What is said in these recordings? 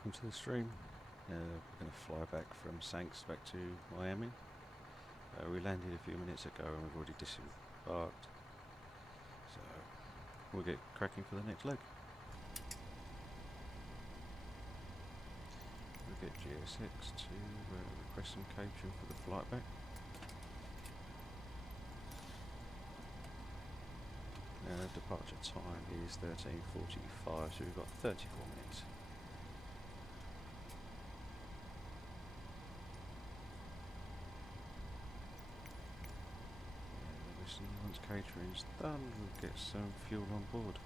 welcome to the stream. We're going to fly back from Sanks back to Miami. We landed a few minutes ago and we've already disembarked, so we'll get cracking for the next leg. We'll get GSX to request some catering for the flight back. Departure time is 13:45, so we've got 34 minutes. Once catering's done, we'll get some fuel on board.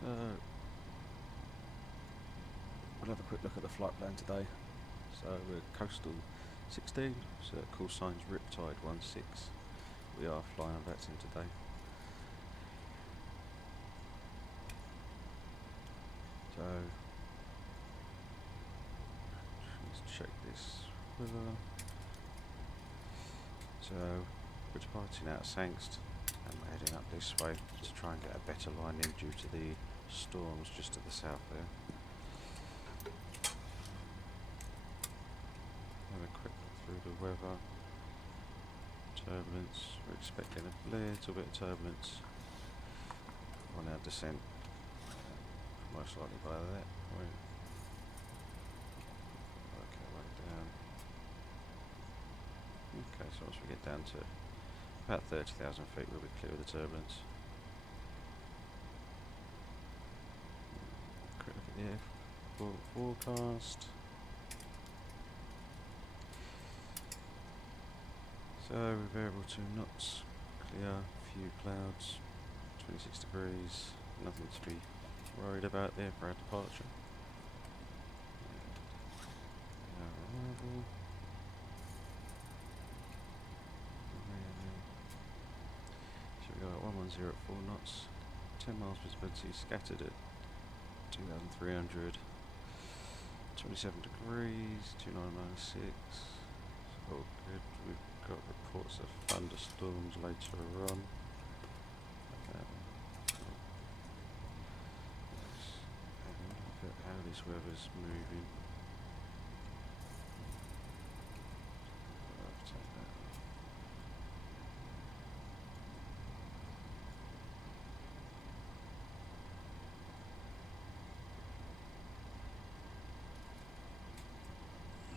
So we'll have a quick look at the flight plan today. So we're coastal 16, so call signs Riptide 16. We are flying on that in today. So let's check this weather. So we're departing out of Sanks and we're heading up this way to try and get a better line in due to the storms just to the south there. Have a quick look through the weather. Turbulence, we're expecting a little bit of turbulence on our descent, most likely by that point. Work our way down. Okay, so once we get down to about 30,000 feet we'll be clear of the turbulence. Quick look at the air forecast. So we're variable 2 knots, clear, few clouds, 26 degrees, nothing to be worried about there for our departure. And our arrival. So we go at 110 at 4 knots, 10 miles visibility, scattered at 2,300, 27 degrees, 2996. Oh good, we've got reports of thunderstorms later on. Let's have a look at how this weather's moving. I'll take that.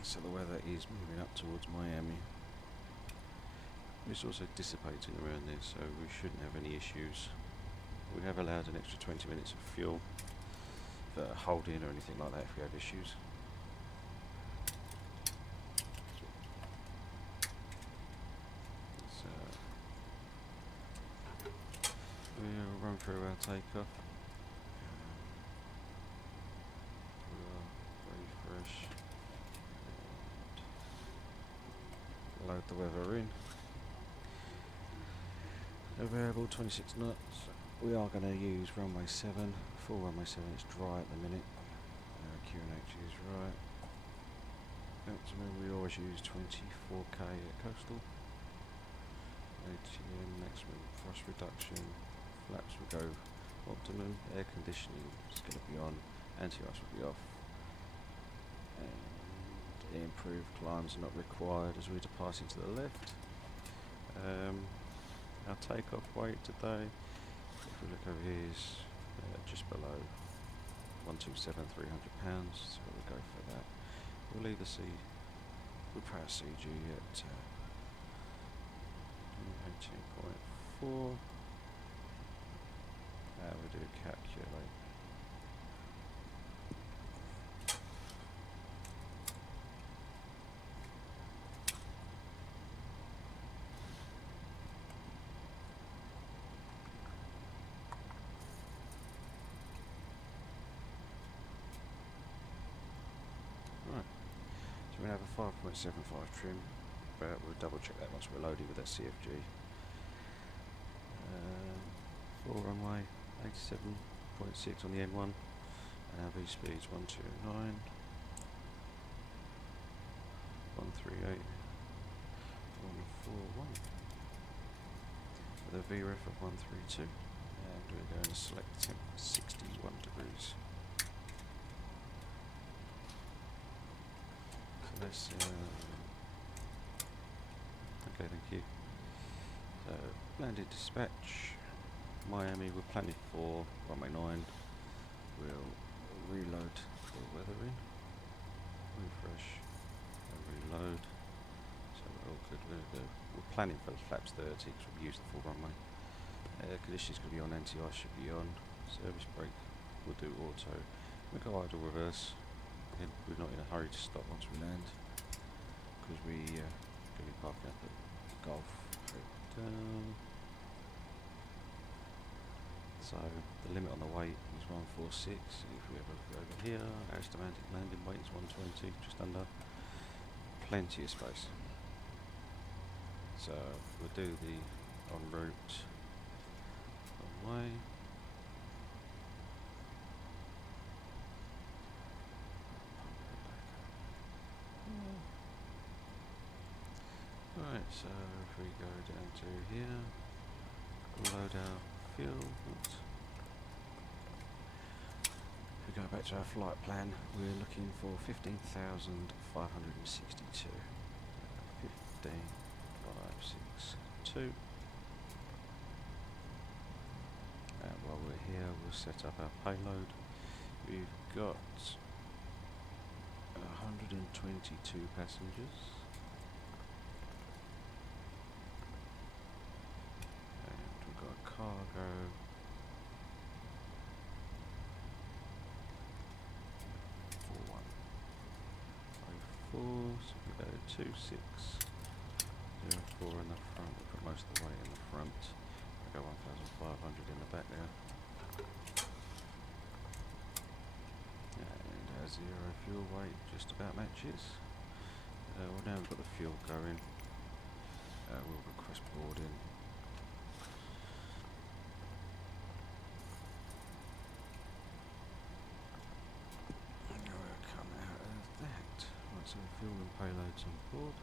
So the weather is moving up towards Miami. It's also dissipating around there, so we shouldn't have any issues. We have allowed an extra 20 minutes of fuel for hold-in or anything like that if we have issues. So we'll run through our takeoff. We are very fresh. And load the weather in. A variable 26 knots. We are going to use runway 7. Full runway 7 is dry at the minute. QNH is right. Maximum we always use 24k at coastal. ATM maximum thrust reduction. Flaps will go optimum. Air conditioning is going to be on. Anti-ice will be off. And improved climbs are not required as we're departing to the left. Our takeoff weight today, if we look over here, is just below 127, 300 pounds, so we'll go for that. We'll leave the we'll put our CG at 18.4, and we'll do calculate. So we have a 5.75 trim, but we'll double check that once we're loaded with that CFG. Full runway, 87.6 on the N1, Our V speed's 129, 138, 141. With a VREF of 132, and we're going to select temp 61 degrees. So let's okay, thank you. So landed dispatch, Miami, we're planning for runway 9. We'll reload the weathering, refresh, and reload. So we're all good. We're planning for the flaps 30 because we'll use the full runway. Air conditioning's going to be on, anti-ice should be on. Service brake, we'll do auto. We'll go idle reverse. Again, we're not in a hurry to stop once we land because we're going to be parking up at Golf. So the limit on the weight is 146. If we ever go over here, our estimated landing weight is 120, just under. Plenty of space. So we'll do the en route away. Right, so if we go down to here, load our fuel. Oops. If we go back to our flight plan, we're looking for 15,562. 15,562. And while we're here, we'll set up our payload. We've got 122 passengers. Cargo 4104, so we go 2604 in the front. We put most of the weight in the front. We go 1,500 in the back there. And our zero fuel weight just about matches. Well, now we've got the fuel going. We'll request boarding. So fuel and payloads on board.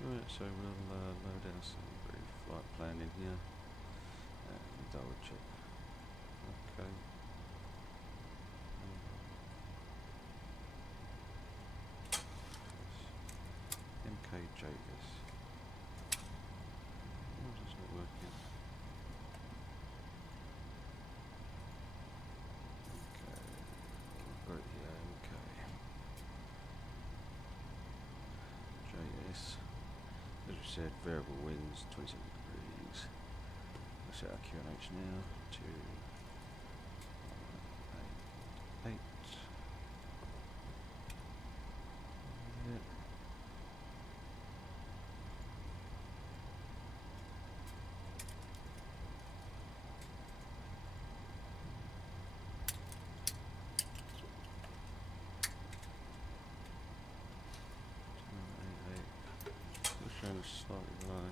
Right, so we'll load our brief flight plan in here and double check. Okay. KMJS. Why is it not working? Okay, we've got it here, JS. As we said, variable winds, 27 degrees. We'll set our QNH now to 8. Yep. Showing us slightly low.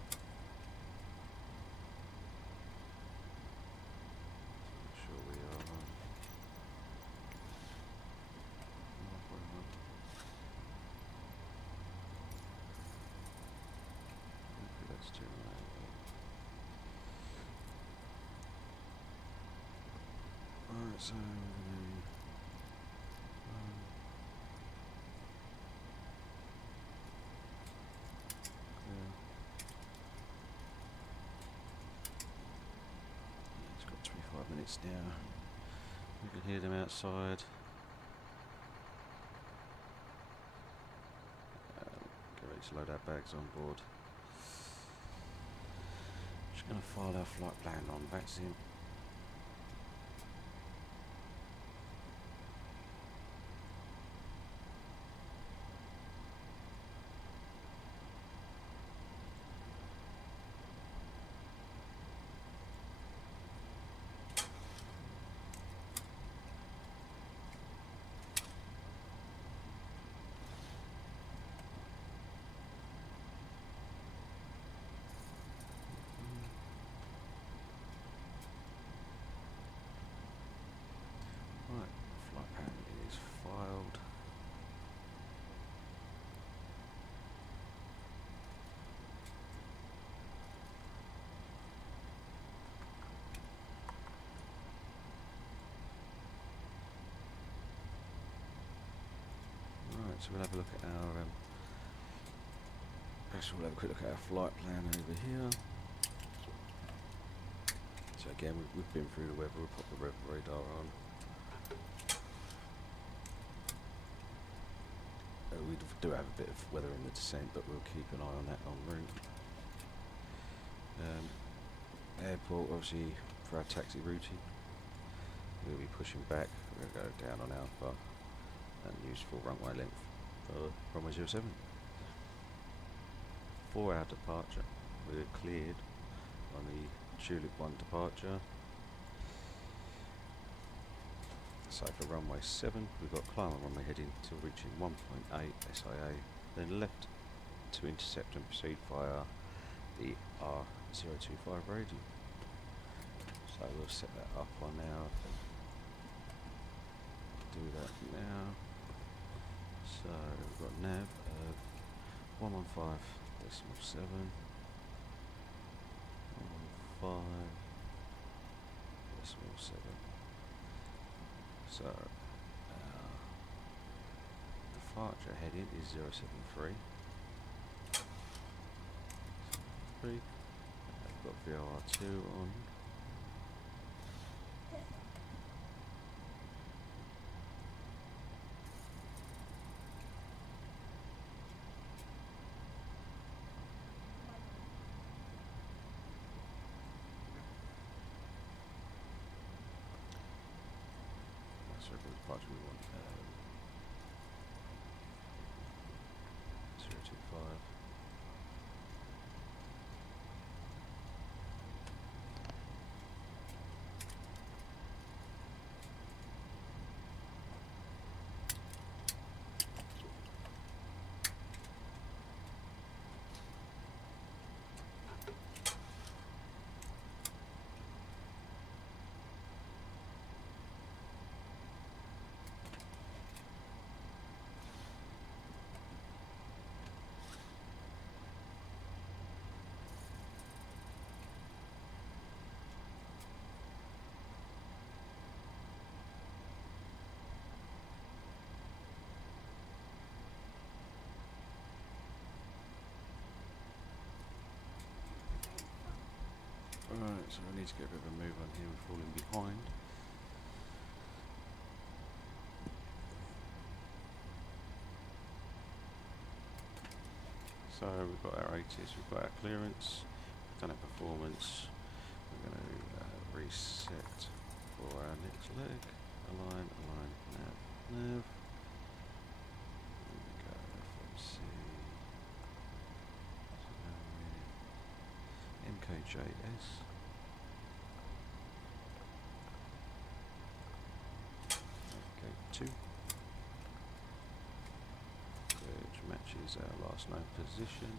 Make sure we are halfway up. Okay, that's too low. Alright, so minutes now. We can hear them outside. Get ready to load our bags on board. Just going to file our flight plan on VATSIM. so we'll have a look at our we'll have a quick look at our flight plan over here. So again, we've been through the weather. We'll pop the radar on. We do have a bit of weather in the descent, but we'll keep an eye on that en route. Airport, obviously, for our taxi routing, we'll be pushing back. We're going to go down on Alpha and use full runway length for runway 07. For our departure, we're cleared on the Tulip 1 departure. So for runway 7, we've got climb on runway heading till reaching 1.8 SIA, then left to intercept and proceed via the R025 radio. So we'll set that up on now. Do that now. So we've got nav of 115.7, 115.7. So departure heading is 073. I've got VOR2 on. So for the departure we want 025. Alright, so I need to get a bit of a move on here, we're falling behind. So we've got our 80s, we've got our clearance, we've done our performance. We're going to reset for our next leg. Align, nav. There we go, FMC. KMJS. Okay, 2. Which matches our last known position.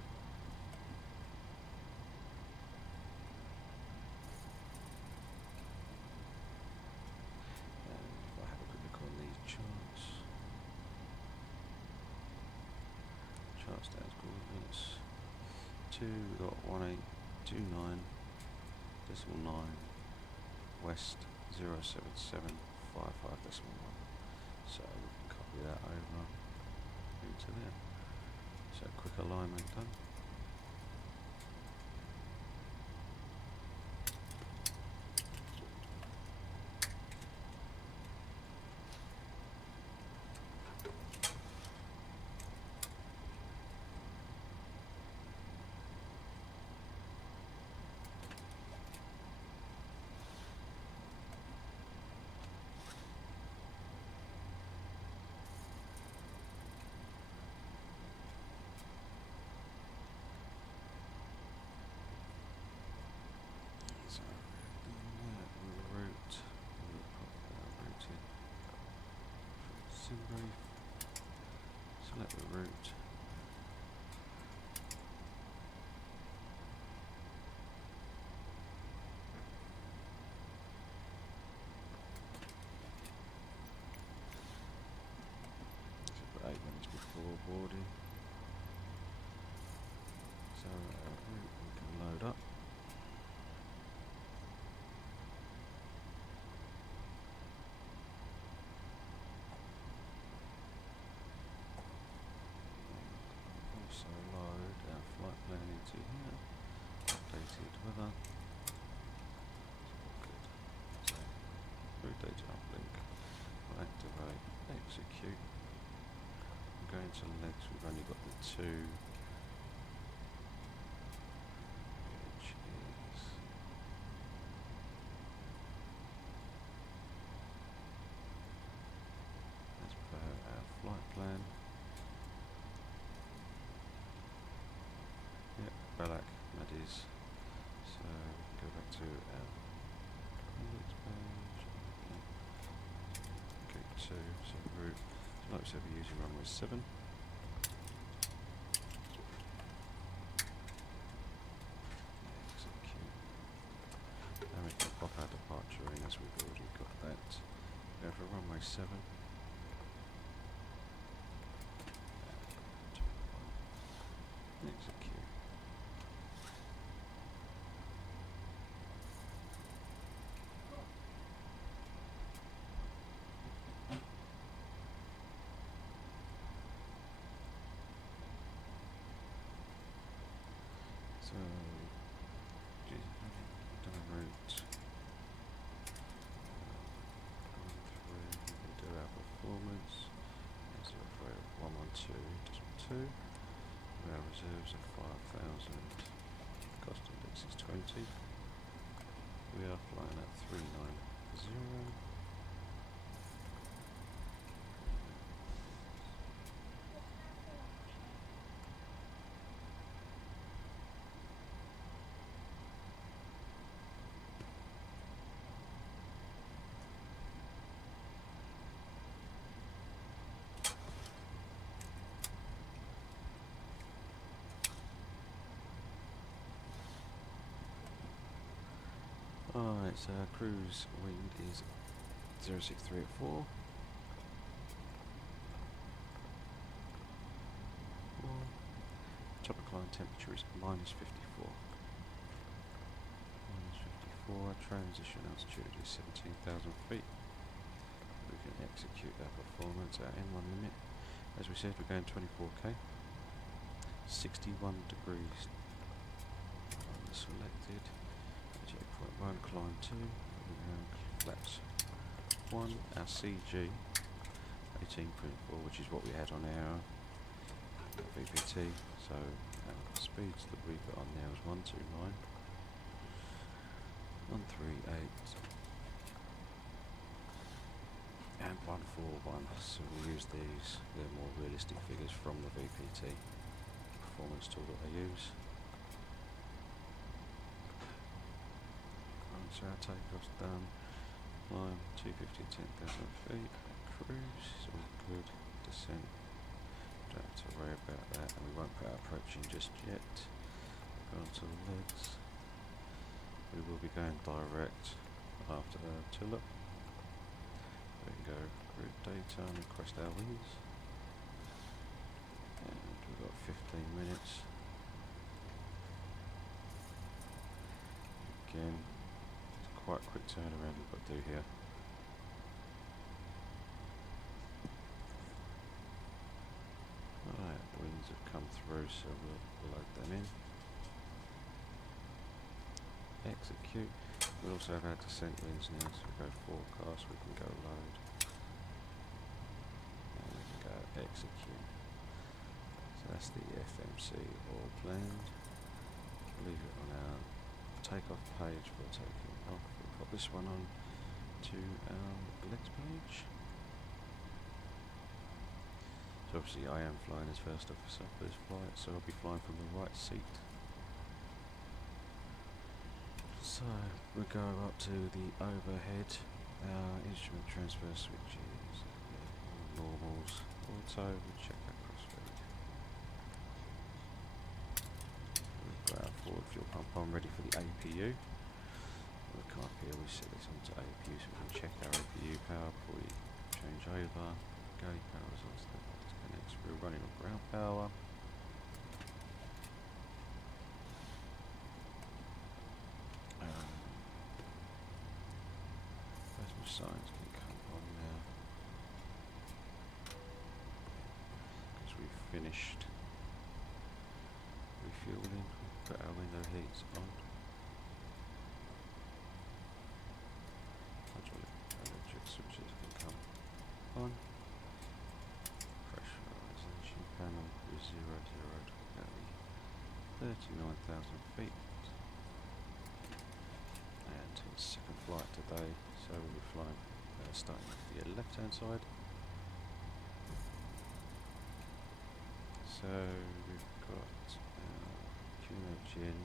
And if I have a quick look on these charts. Chart stands coordinates. 2, we've got 1829.9 west 07755.1. So we can copy that over into there. So quick alignment done. So route, routing, sim brief, select the route. So for 8 minutes before boarding. So route we can load up. plan into here. Updated weather. Good. So, route data uplink. We'll activate, execute. I'm going to legs, we've only got the two. Which is as per our flight plan. Yep, Balak, that is. So go back to our index page. Okay, so route. So like we said, we're using runway 7. Execute. And we can pop our departure in as we've already got that. Go for runway 7. Execute. So, done route. We do our performance. 0.112.2. Our reserves are 5,000. Cost index is 20. We are flying at 390. Alright, so our cruise wind is 063 at 4. Chopper climb temperature is minus 54. Minus 54. Transition altitude is 17,000 feet. We can execute our performance at N1 limit. As we said, we're going 24k. 61 degrees. Selected. 8.1, climb 2. Flaps 1. Our CG 18.4, which is what we had on our VPT. So our speeds that we got on there was 129, 138, and 141. So we use these, they're more realistic figures from the VPT performance tool that I use. So our takeoff's done. Climb 250 at 10,000 feet. Cruise is all good. Descent. Don't have to worry about that, and we won't put our approach in just yet. Go on to the legs. We will be going direct after the tulip. We can go route data and request our wings. And we've got 15 minutes. Again, it's quite a quick turnaround we've got to do here. Alright, winds have come through, so we'll load them in. Execute. We'll also have our descent winds now, so we go forecast, we can go load. And we can go execute. So that's the FMC all planned. Leave it on our takeoff page for taking off. We'll put this one on to our legs page. So obviously I am flying as first officer for this flight, so I'll be flying from the right seat. So we'll go up to the overhead, instrument transfer switches, normals, auto, we'll check our crossfeed. We've got our forward fuel pump on ready for the APU. We can't here, we set this onto APU so we can check our APU power before we change over. Galley power is on standby. We're running on ground power. Plasma signs can come on now because we've finished refueling. window heat's on. Hydraulic electric switches can come on. Pressurization panel is 0 to about 39,000 feet. And it's second flight today, so we'll be flying starting with the left hand side. So we've got KMJS-KMIA.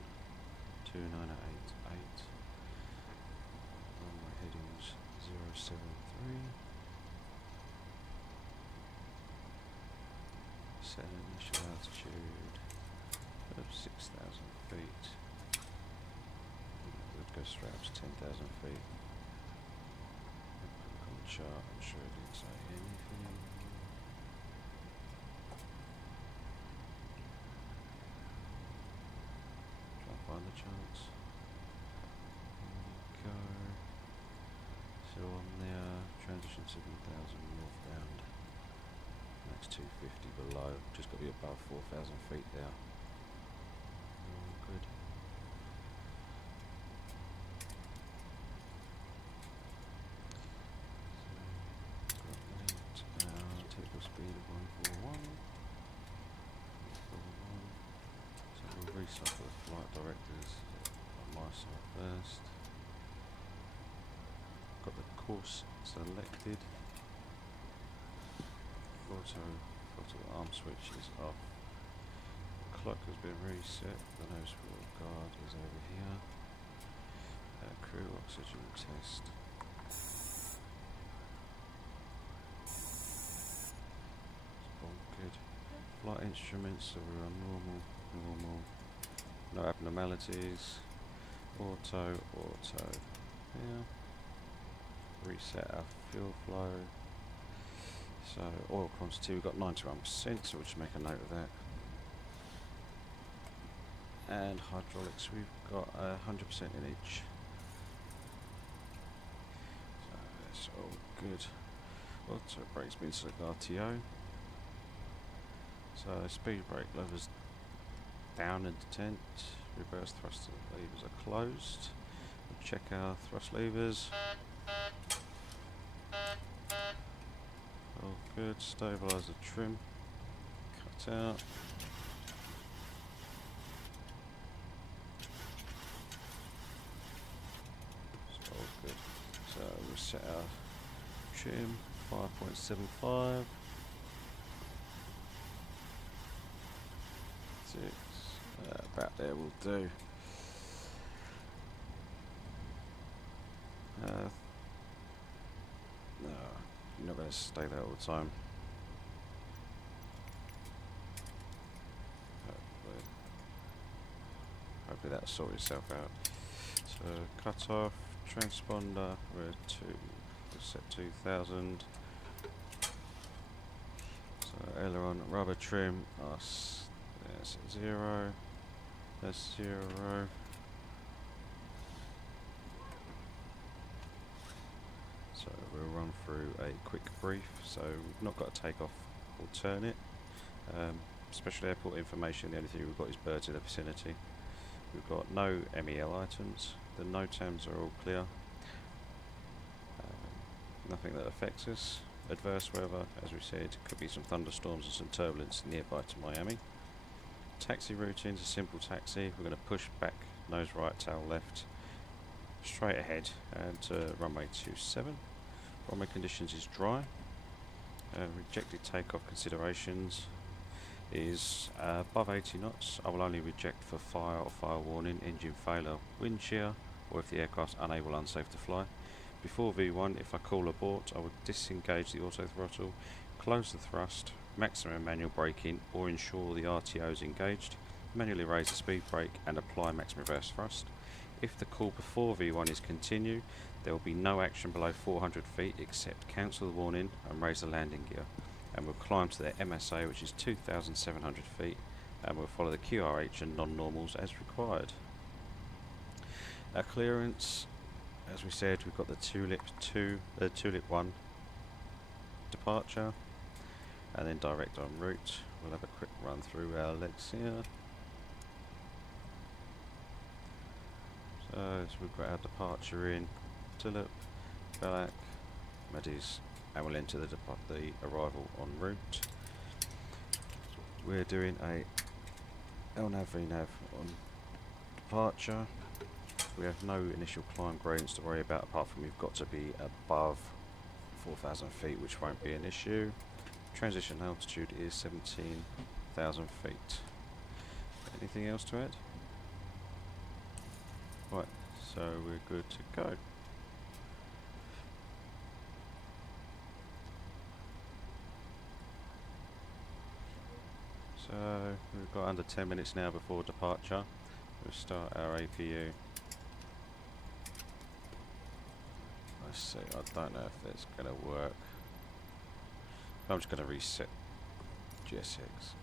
Runway headings 073. Set initial altitude of 6,000 feet. We'd go straight up to 10,000 feet. Look on the chart, I'm sure it didn't say anything. Find the charts. There we go. So on there, transition 7,000 northbound. Max 250 below. Just got to be above 4,000 feet there. All good. So, got that. Typical speed of 141. So we'll recycle the flight directors on my side first. Got the course selected. Auto arm switch is off. The clock has been reset. The nose wheel guard is over here. Crew oxygen test. All good. Flight instruments, so we're on normal. No abnormalities. Auto. Yeah. Reset our fuel flow. So oil quantity, we've got 91%, so we'll just make a note of that. And hydraulics, we've got 100% in each. So that's all good. Auto brakes means select RTO. So speed brake levers down in detent. Reverse thrust levers are closed. We'll check our thrust levers. All good. Stabilizer trim cut out. It's all good. So we'll set our trim 5.75. 6. About there will do. No, you're not going to stay there all the time. Hopefully that'll sort itself out. So cut off, transponder, we'll set 2000. So aileron, rubber trim, that's 0. That's 0. So we'll run through a quick brief. So we've not got a takeoff alternate. Special airport information, the only thing we've got is birds in the vicinity. We've got no MEL items. The NOTAMs are all clear. Nothing that affects us. Adverse weather, as we said, could be some thunderstorms and some turbulence nearby to Miami. Taxi routines, a simple taxi. We're going to push back, nose right, tail left, straight ahead and to runway 27. Runway conditions is dry. Rejected takeoff considerations is above 80 knots. I will only reject for fire or fire warning, engine failure, wind shear, or if the aircraft's unable or unsafe to fly. Before V1, if I call abort, I would disengage the auto throttle, close the thrust, maximum manual braking, or ensure the RTO is engaged, manually raise the speed brake and apply maximum reverse thrust. If the call before V1 is continue, there will be no action below 400 feet except cancel the warning and raise the landing gear. And we'll climb to the MSA, which is 2,700 feet, and we'll follow the QRH and non-normals as required. Our clearance, as we said, we've got the Tulip 1 departure, and then direct en route. We'll have a quick run through our legs here. So we've got our departure in Tulip, Belak, Medes, and we'll enter the arrival en route. We're doing a LNAV VNAV on departure. We have no initial climb gradients to worry about, apart from we've got to be above 4,000 feet, which won't be an issue. Transition altitude is 17,000 feet. Anything else to add? Right, so we're good to go. So we've got under 10 minutes now before departure. We'll start our APU. Let's see, I don't know if it's going to work. I'm just going to reset GSX.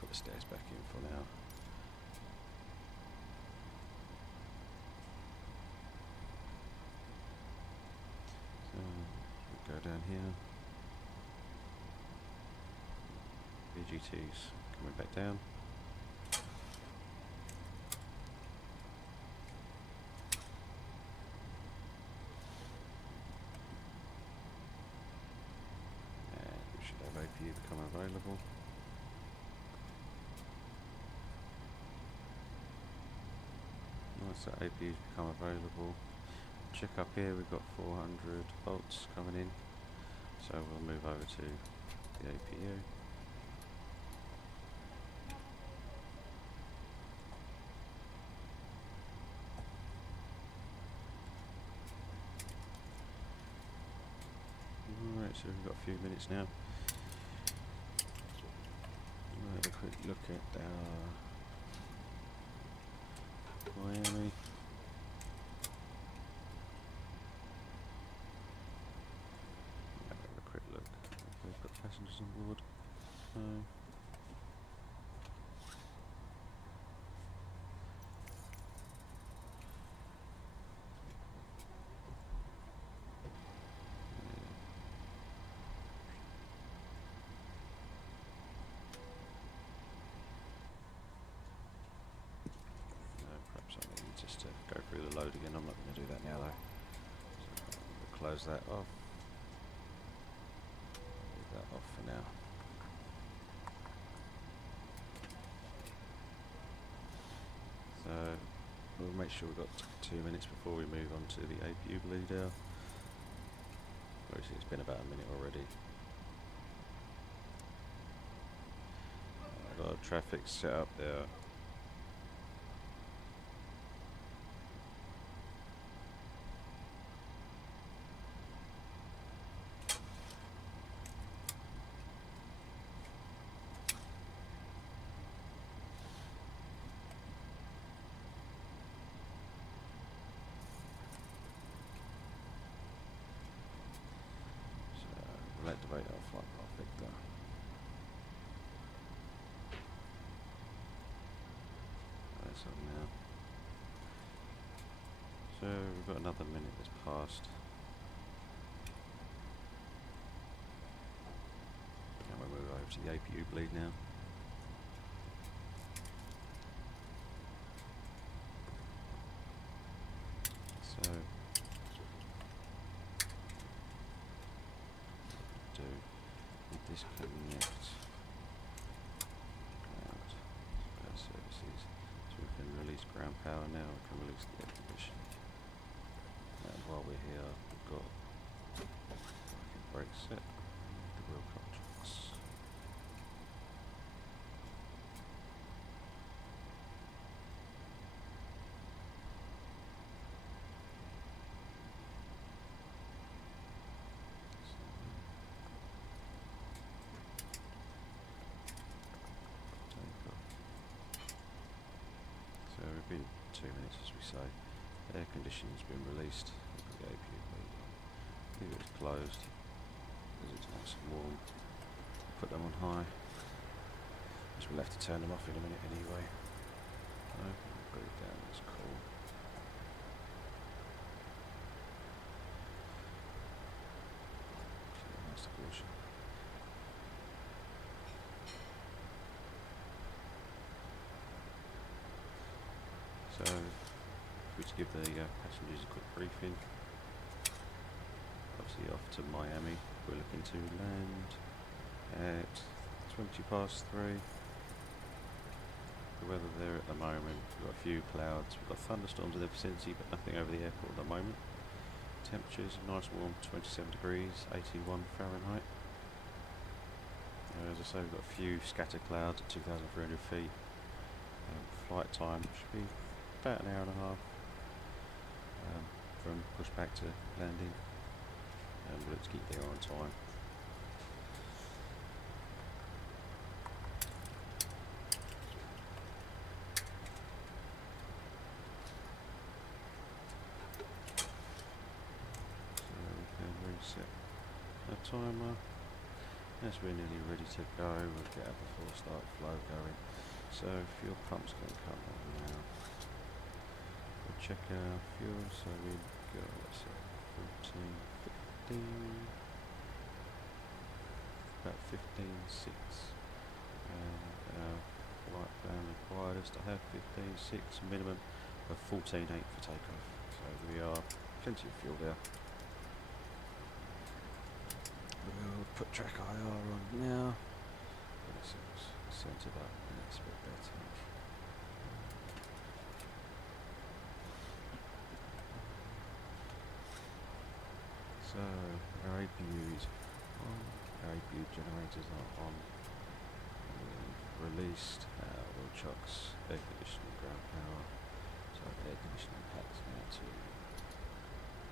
Put the stairs back in for now. So we'll go down here. VGT's coming back down. And we should have APU become available. Nice, that APU's become available. Check up here, we've got 400 volts coming in. So we'll move over to the APU. Alright, so we've got a few minutes now. We'll have a quick look at Miami. Have a quick look. We've got passengers on board. No. Perhaps I need just to go through the load again. I'm not going to do that now though. So we'll close that off. Leave that off for now. So we'll make sure we've got 2 minutes before we move on to the APU bleed out. Obviously it's been about a minute already. A lot of traffic set up there. We'll activate our flight path vector. That's on now. So we've got another minute that's passed. And we'll move over to the APU bleed now. So disconnect ground services, so we can release ground power now. We can release the air conditioning. And while we're here, we've got brake set, the wheel contracts. So we've been 2 minutes, as we say. Air conditioning's been released. We've got the APU bleed on. Leave it closed because it's nice and warm. Put them on high. Because we'll have to turn them off in a minute anyway. Put it down, that's cool. So that's the washer. So, we to give the passengers a quick briefing. Obviously off to Miami. We're looking to land at 3:20. The weather there at the moment, we've got a few clouds, we've got thunderstorms in the vicinity but nothing over the airport at the moment. Temperatures nice warm, 27 degrees, 81 Fahrenheit. As I say, we've got a few scattered clouds at 2,300 feet. Flight time should be about an hour and a half from pushback to landing. But let's keep there on time. So we can reset our timer. As we're nearly ready to go, we'll get our before start flow going. So fuel pumps can come on now. We'll check our fuel, so we've got, let's see, 14, 15, about 15.6. And our flight plan required us to have 15.6, minimum of 14.8 for takeoff. So we are plenty of fuel there. We'll put track IR on now. Let's centered up, that's a bit better. So our APU is on, our APU generators are on. We've released our oil chocks, air conditioning, ground power. So air conditioning packs now to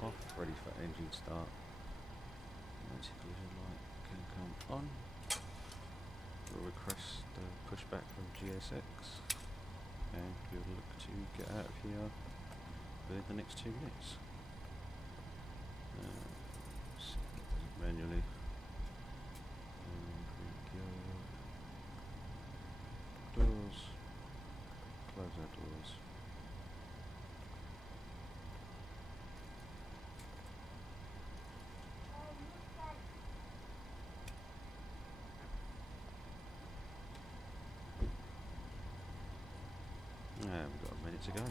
off, ready for engine start. Anti-collision light can come on. We'll request pushback from GSX and we'll look to get out of here within the next 2 minutes. Manually. And we go. Doors. Close our doors. And we've got a minute to go.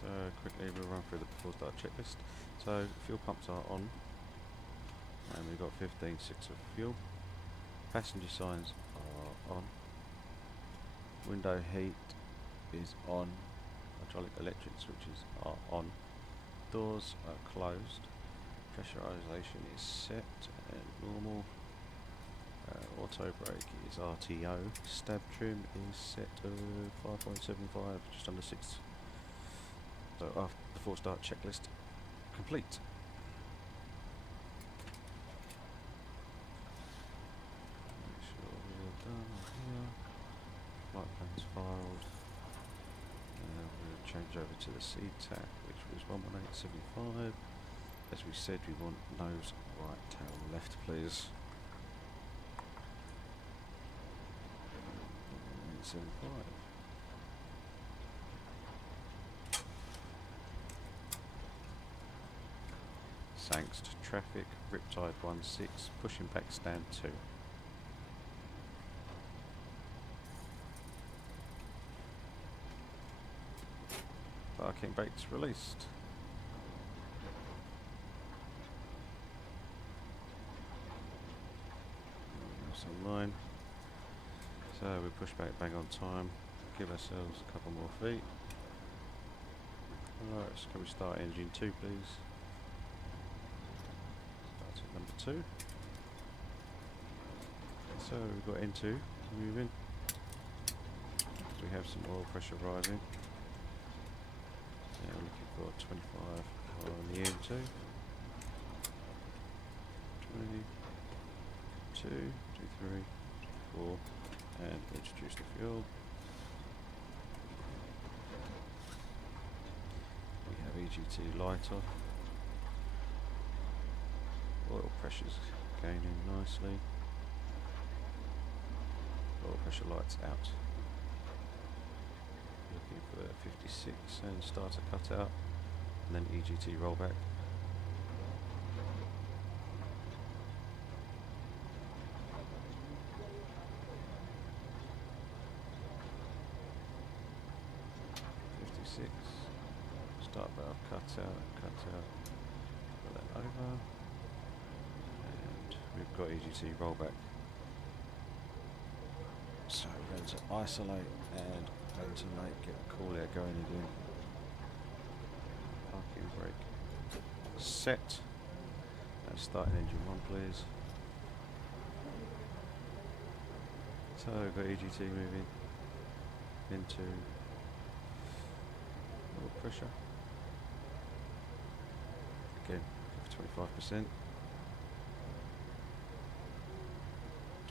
So quickly we'll run through the before start checklist. So fuel pumps are on and we've got 15.6 of fuel. Passenger signs are on. Window heat is on. Hydraulic electric switches are on. Doors are closed. Pressurization is set and normal. Auto brake is RTO. Stab trim is set to 5.75, just under 6. So after before start checklist complete. Make sure we're done here. Flight plan's filed. We'll change over to the CTAC, which was 11875. As we said, we want nose right, tail left, please. 11875. Thanks to traffic, Riptide 16, pushing back stand 2. Parking brakes released. That's online. So we push back bang on time, give ourselves a couple more feet. Alright, so can we start engine 2 please? Start at number 2. So we've got N2 moving. We have some oil pressure rising. Yeah, we're looking for 25 on the N2. 22, 23, 24, and introduce the fuel. We have EGT lighter. Oil pressure's gaining nicely. Oil pressure lights out. Looking for 56 and starter cutout, and then EGT rollback. Start valve cutout, put that over, and we've got EGT rollback. So we're going to isolate and ventilate, get the cool air going again. Parking brake set. And starting engine 1 please. So we've got EGT moving into oil pressure. Again, for 25%.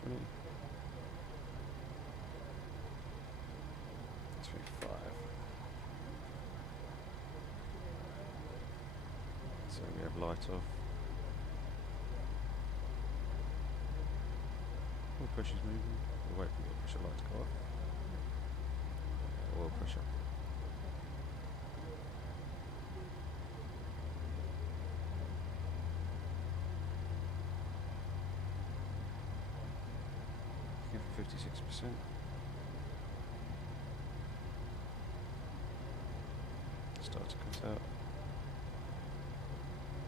20. So we have light off. Oil pressure's moving. We'll wait for the oil pressure light to go off. Oil pressure. Looking for 56%. Start to cut out.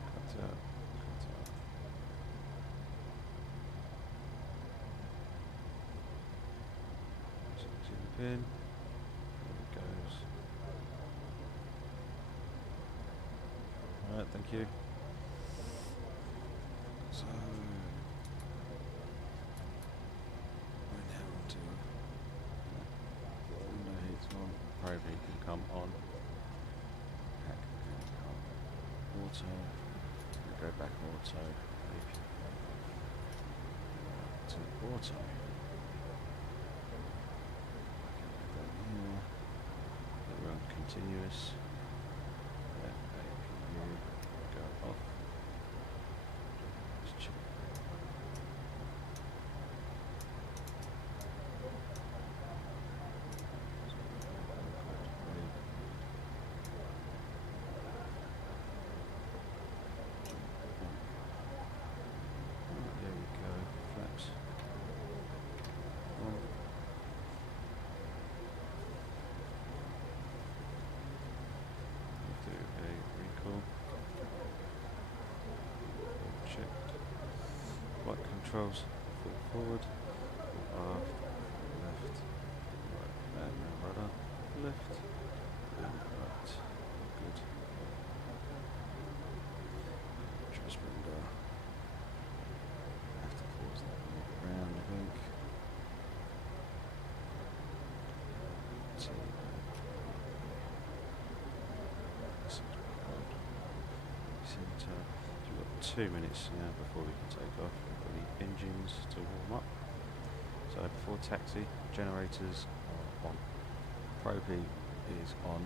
Cut out. Cut out. So it's in the pin. There it goes. Alright, thank you. So we're now onto window heat's on. Probe heat can come on. Pack can come auto. Go back auto. To auto. Run continuous. Let APU go off. Just check. There we go. Flaps. On. Do a recall. Check. Flight controls. Full forward. Aft. Left. Right. And rudder. Left. And right. Good. Transponder. Have to force that one around, I think. So we've got 2 minutes now before we can take off. We've got the engines to warm up. So before taxi, generators are on. Probe heat is on.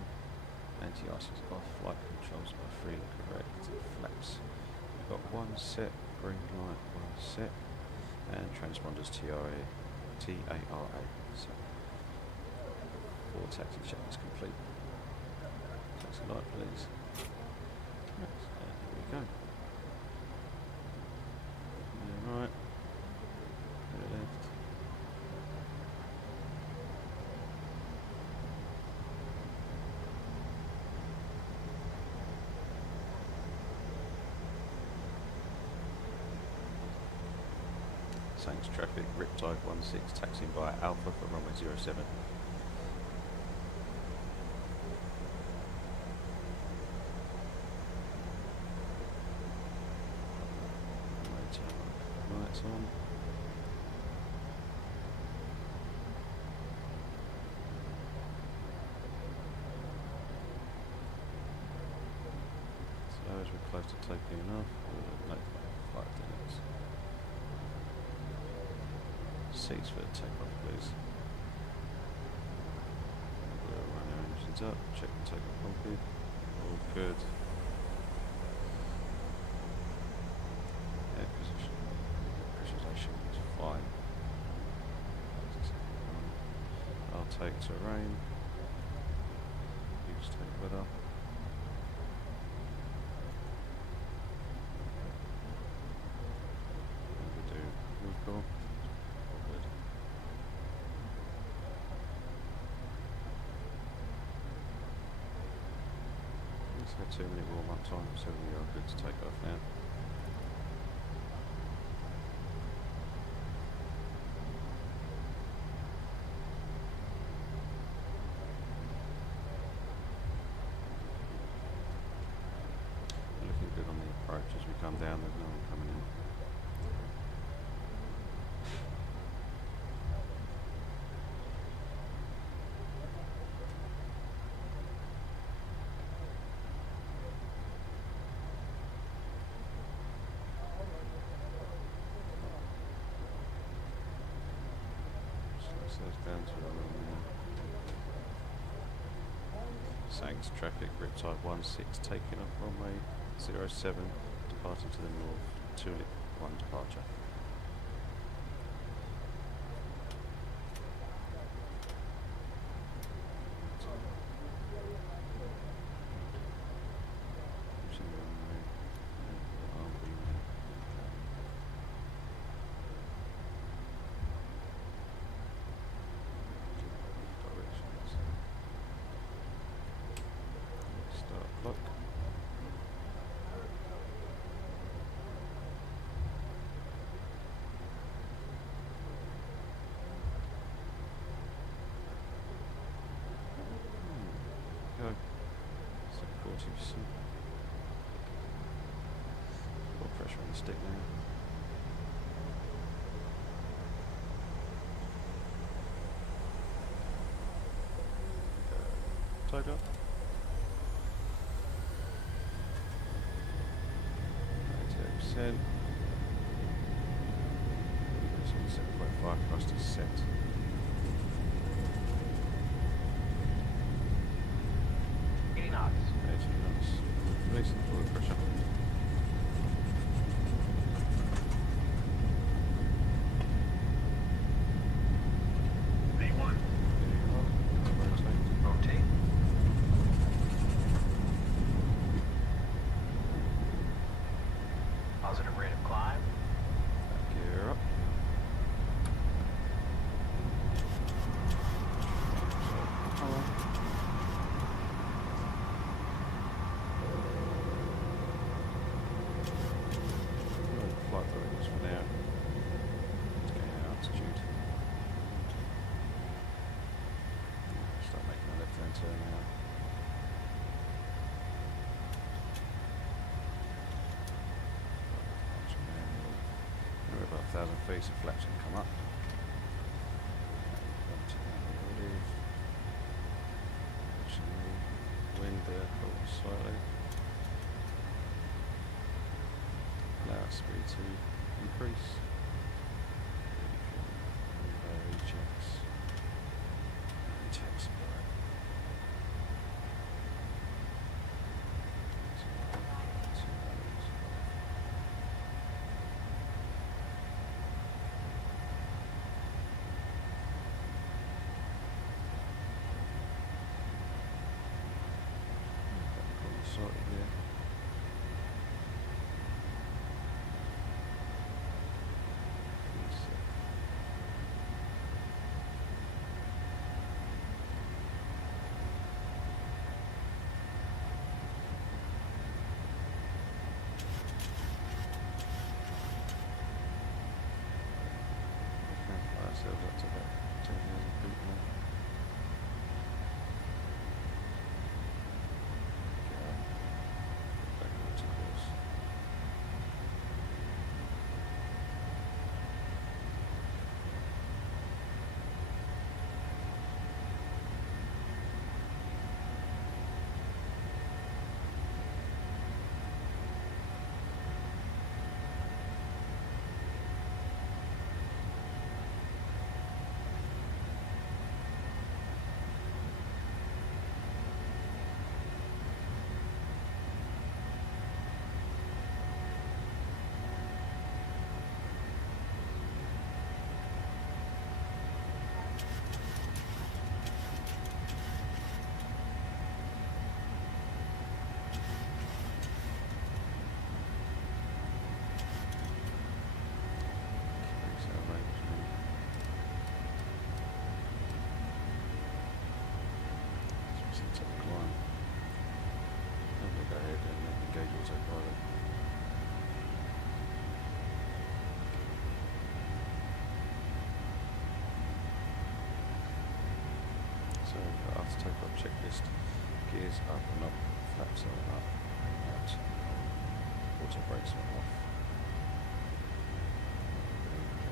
Anti-ice is off. Flight controls are free and correct. Flaps. We've got one set. Green light, one set. And transponders TARA. So before taxi check is complete. Taxi light please. Right, here we go. Right. Go left. Saints traffic, Riptide 16, taxiing by Alpha for runway 07. Lights on. So as we're close to taking off, we'll notify flight attendants. Seats for takeoff, please. We'll run our engines up, check the takeoff all good. All good. take terrain. Use take weather. And we do move call. All good. We've had too many warm up times, so we are good to take off now. Looking good on the approach as we come down, there's no one coming in. Slows down to Sanks traffic, Riptide 16 taking off runway 07, departing to the north, Tulip 1 departure. Start clock. Go. So 40%. More pressure on the stick now. Tied up. 98%. 7.5 thrust is set. 80 knots. 80 knots. Releasing the forward pressure. V1. Rotate. Rotate. Positive rate of climb. Gear up. Flight directors for now. Let's gain our altitude. Start making a left hand turn now. We're about 1,000 feet, so flaps can come up. Wind there, forward slightly. Allow speed to increase. Rejects. Rejects. Sorry here. Let's take our checklist. Gears up and up, flaps are up and out. Auto brakes are off.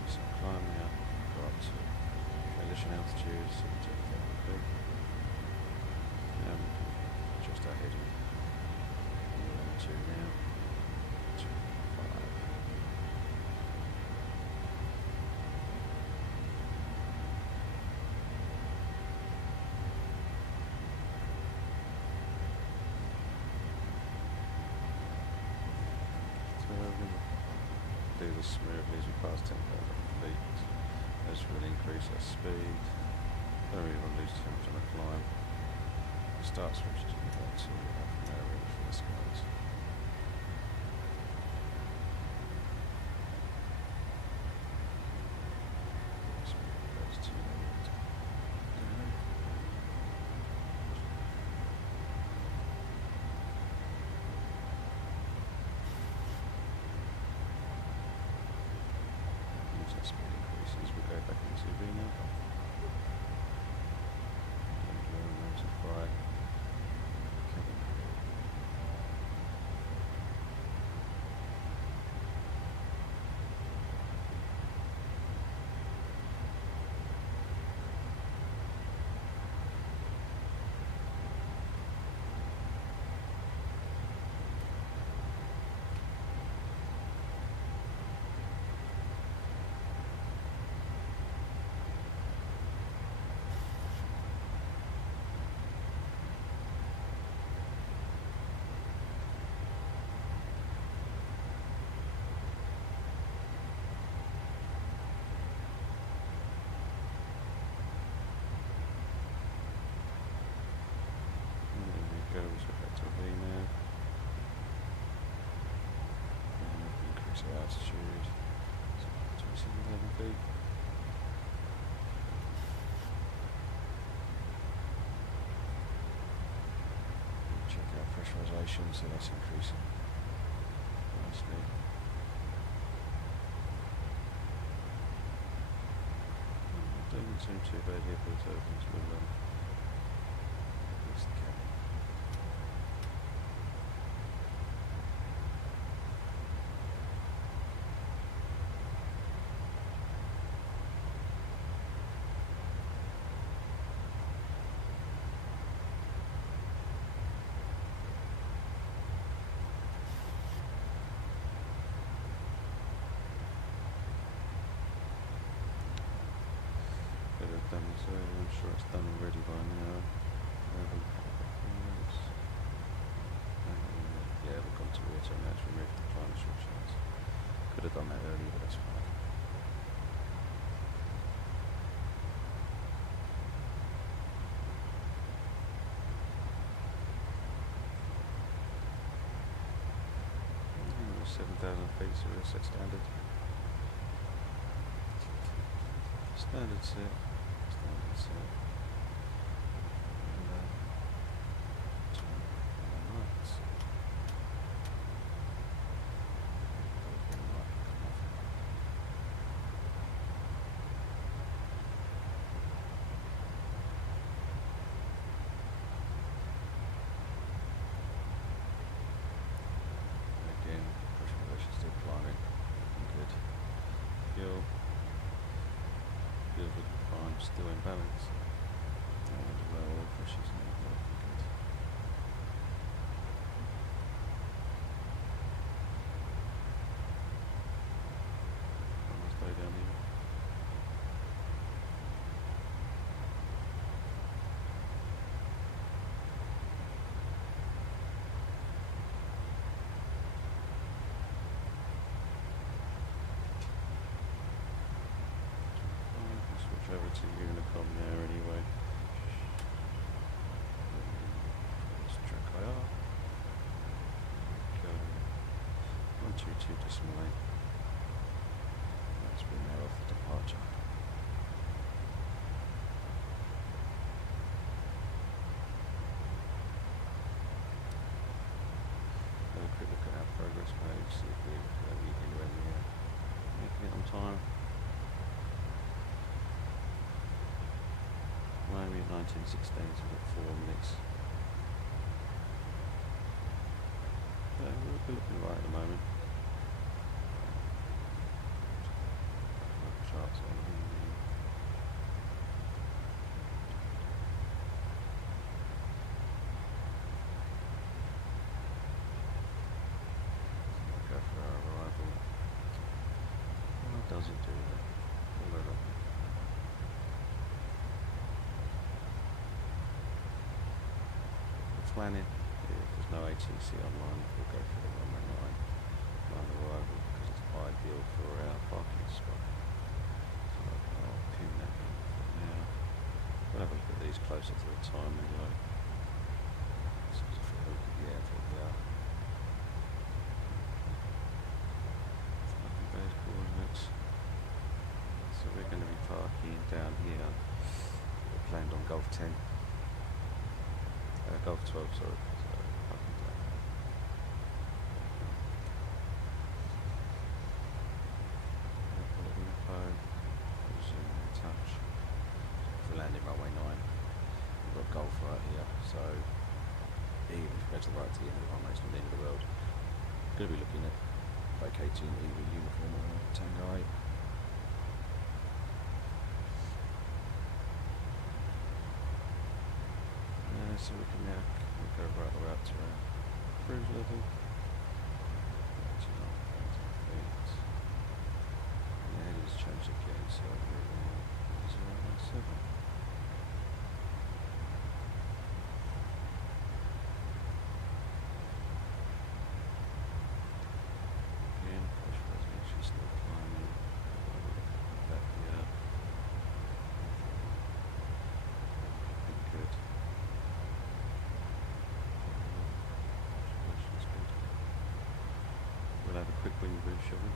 So climbing up, go up to transition altitude, 70,000 feet. And just our heading. 2 now. 2, 5. So we're going to do this smoothly as we pass 10,000 feet. Let's really increase our speed. Don't really want to lose too much on the climb. The start switch is about to from there really for the skies. Speed increases, we go back into V now. And we'll notify Kevin. Go so back to V now. And increase our altitude. So 27,000 feet. Check our pressurization, so that's increasing nicely. Doesn't seem too bad here for the tokens. We'll release the cabin. Done, so I'm sure it's done already by now. Yeah, we've gone to auto now to remove the climate restrictions. Could have done that earlier, but that's fine. Mm, 7,000 feet, so we're set standard. Standard set. Standard set. And turn on the lights. Again, pressurization still climbing. Good. Fuel. Feels like fine, still in balance. And low oil pressures now, working good. Almost way down here. Over to Unicom now anyway. Let's track IR. Go 122.8. That's been now off the departure. Have a quick look at our progress page, see if we've anywhere near making it on time. Miami at 1916, so we've got 4 minutes. Yeah, we're looking right at the moment. Charts on the go for our arrival. Why does it do that? Hold on. We're planning. If there's no ATC online, we'll go for the runway 9 line arrival because it's ideal for our parking spot. So I'll pin that in for now. We'll have a look at these closer to the time anyway. So yeah, that's what we are. Fucking base coordinates. So we're going to be parking down here. We're planned on Golf 10. Golf 12, sorry. So parking down there. Airport info. Zoom in touch. For landing runway 9. We've got Golf right here. So even if you go to the right to the end of the runway, it's not the end of the world. Going to be looking at vacating either uniform or Tango 8. So we can now go right the way up to our cruise level. 29,000 feet. And the headers change again, so we're at 017. Again, pressure is actually still climbing. That here. Good. We'll have a quick wing view, shall we?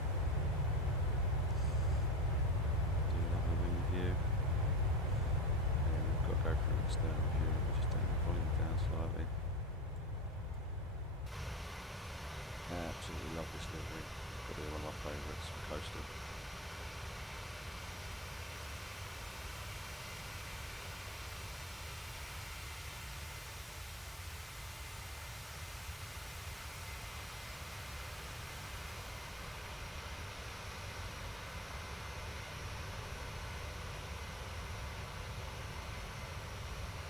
Do another wing view. And we've got to go for an external view. We'll just take the volume down slightly. Absolutely love this livery. Probably one of my favourites for coastal.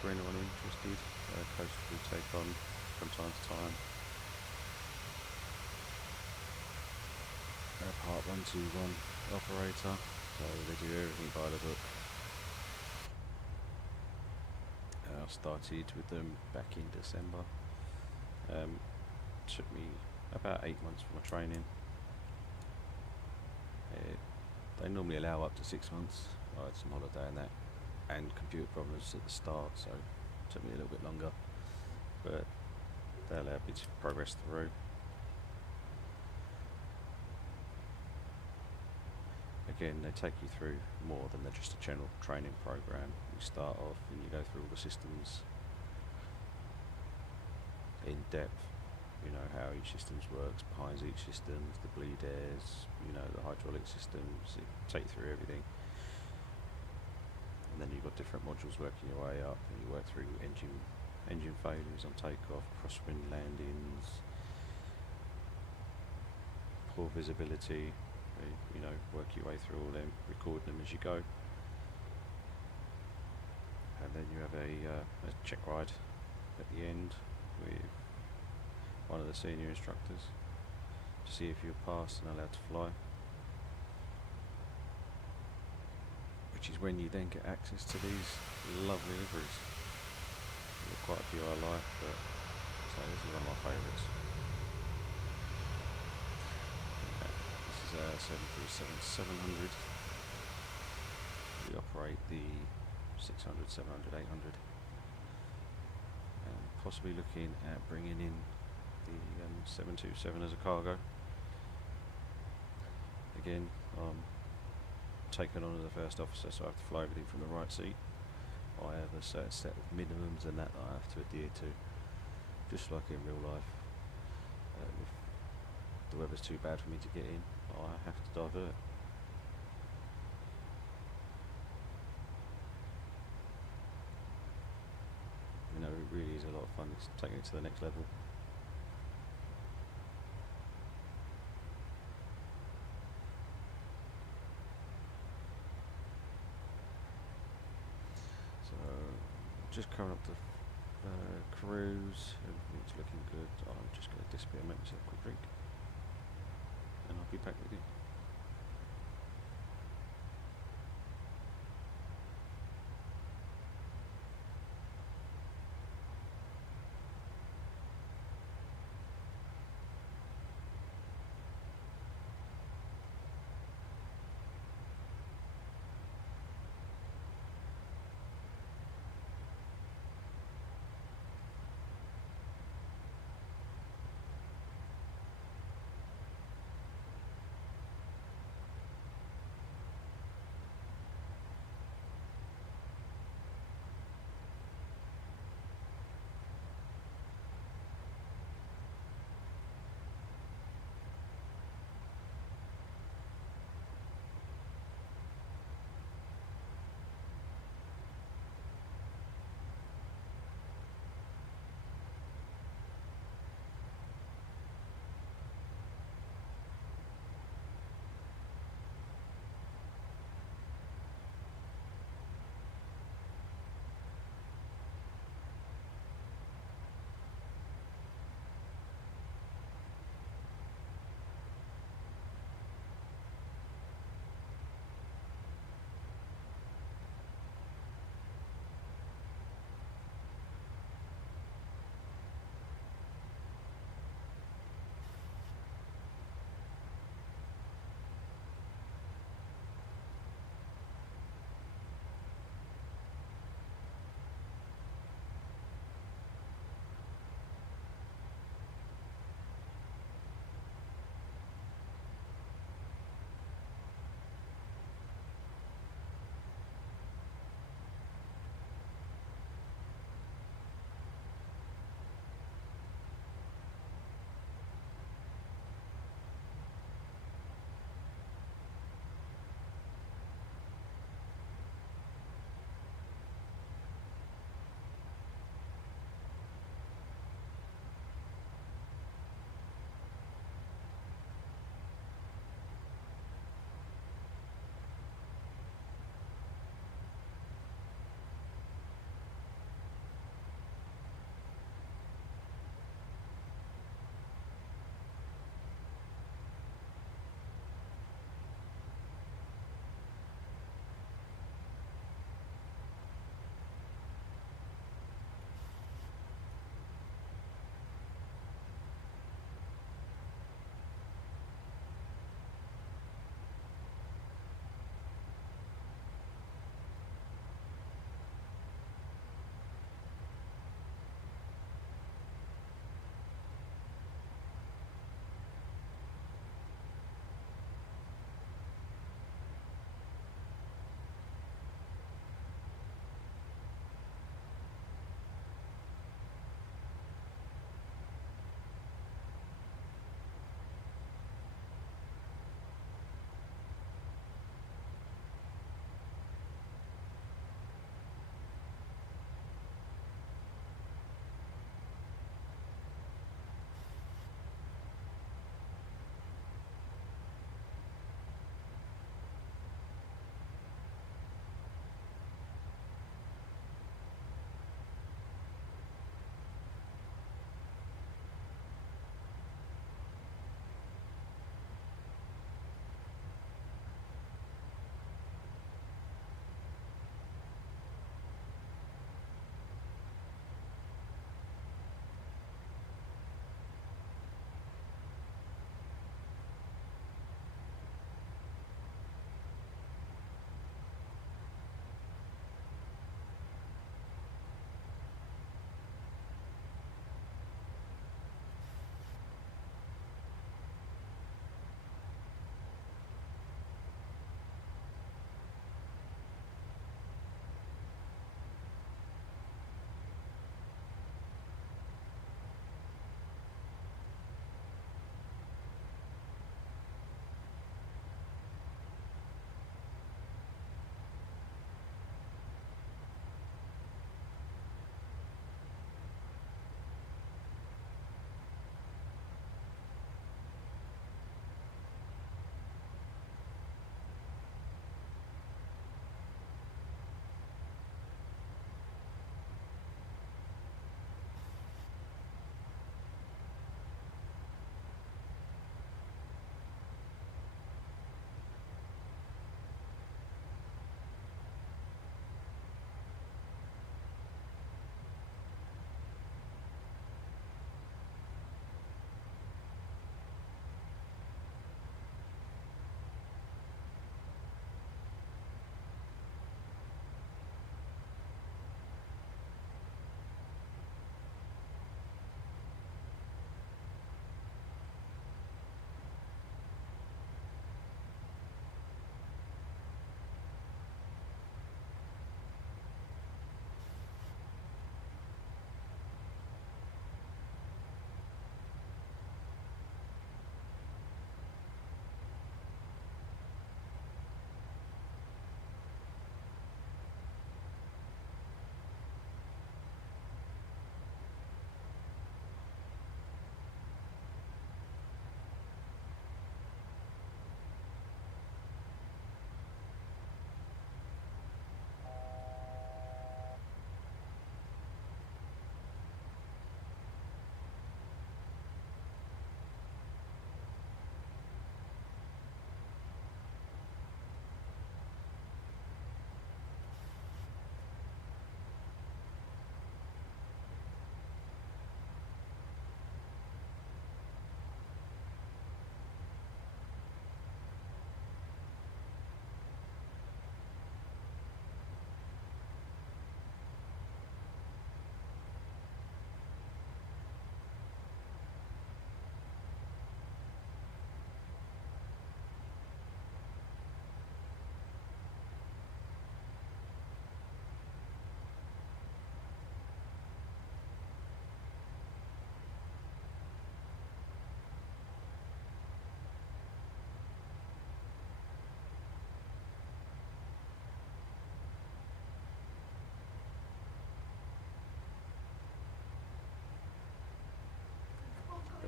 For anyone interested, Coastal will take on from time to time a Part 121 operator, so they do everything by the book. I started with them back in December. Took me about 8 months for my training. They normally allow up to 6 months. I had some holiday and that, and computer problems at the start, so it took me a little bit longer, but they allowed me to progress through. Again, they take you through more than just a general training program. You start off and you go through all the systems in depth, you know how each system works, behind each system, the bleed airs, you know, the hydraulic systems, it take you through everything. And then you've got different modules working your way up, and you work through engine failures on takeoff, crosswind landings, poor visibility, you know, work your way through all them, record them as you go. And then you have a check ride at the end with one of the senior instructors to see if you're passed and allowed to fly. Which is when you then get access to these lovely liveries. There are quite a few I like, but so this is one of my favourites. This is a 737-700. We operate the 600, 700, 800. And possibly looking at bringing in the 727 as a cargo. Again, taken on as a first officer, so I have to fly everything from the right seat. I have a certain set of minimums and that I have to adhere to, just like in real life. If the weather's too bad for me to get in, I have to divert. really is a lot of fun. It's taking it to the next level. So just covering up the cruise. Everything's looking good. I'm just going to disappear, make myself a quick drink, and I'll be back with you.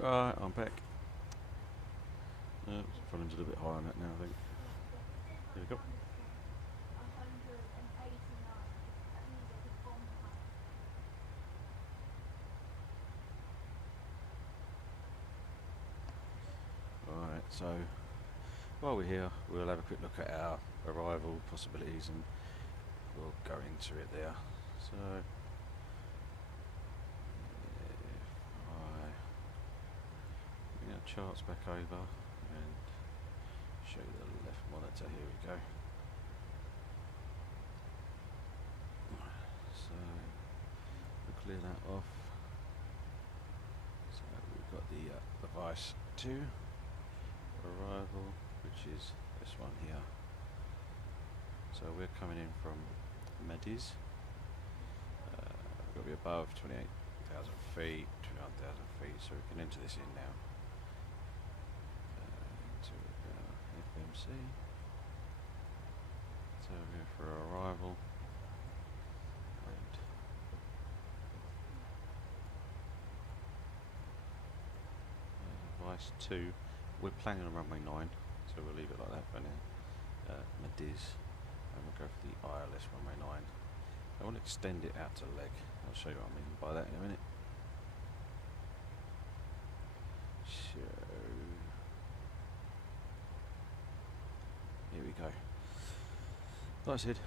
Right, I'm back. Volume's a little bit higher on that now, I think. There we go. Alright, so while we're here, we'll have a quick look at our arrival possibilities and we'll go into it there. So, if I bring our charts back over and show you the left monitor, here we go. So, we'll clear that off. So we've got the device 2 arrival, which is this one here. So we're coming in from Mediz. We've got to be above 28,000 feet, 21,000 feet, so we can enter this in now. Into FMC. So we're here for arrival. And device 2. We're planning on runway 9, so we'll leave it like that for now. Mediz, and we'll go for the ILS runway 9. I want to extend it out to leg. I'll show you what I mean by that in a minute. So, here we go. Like I said,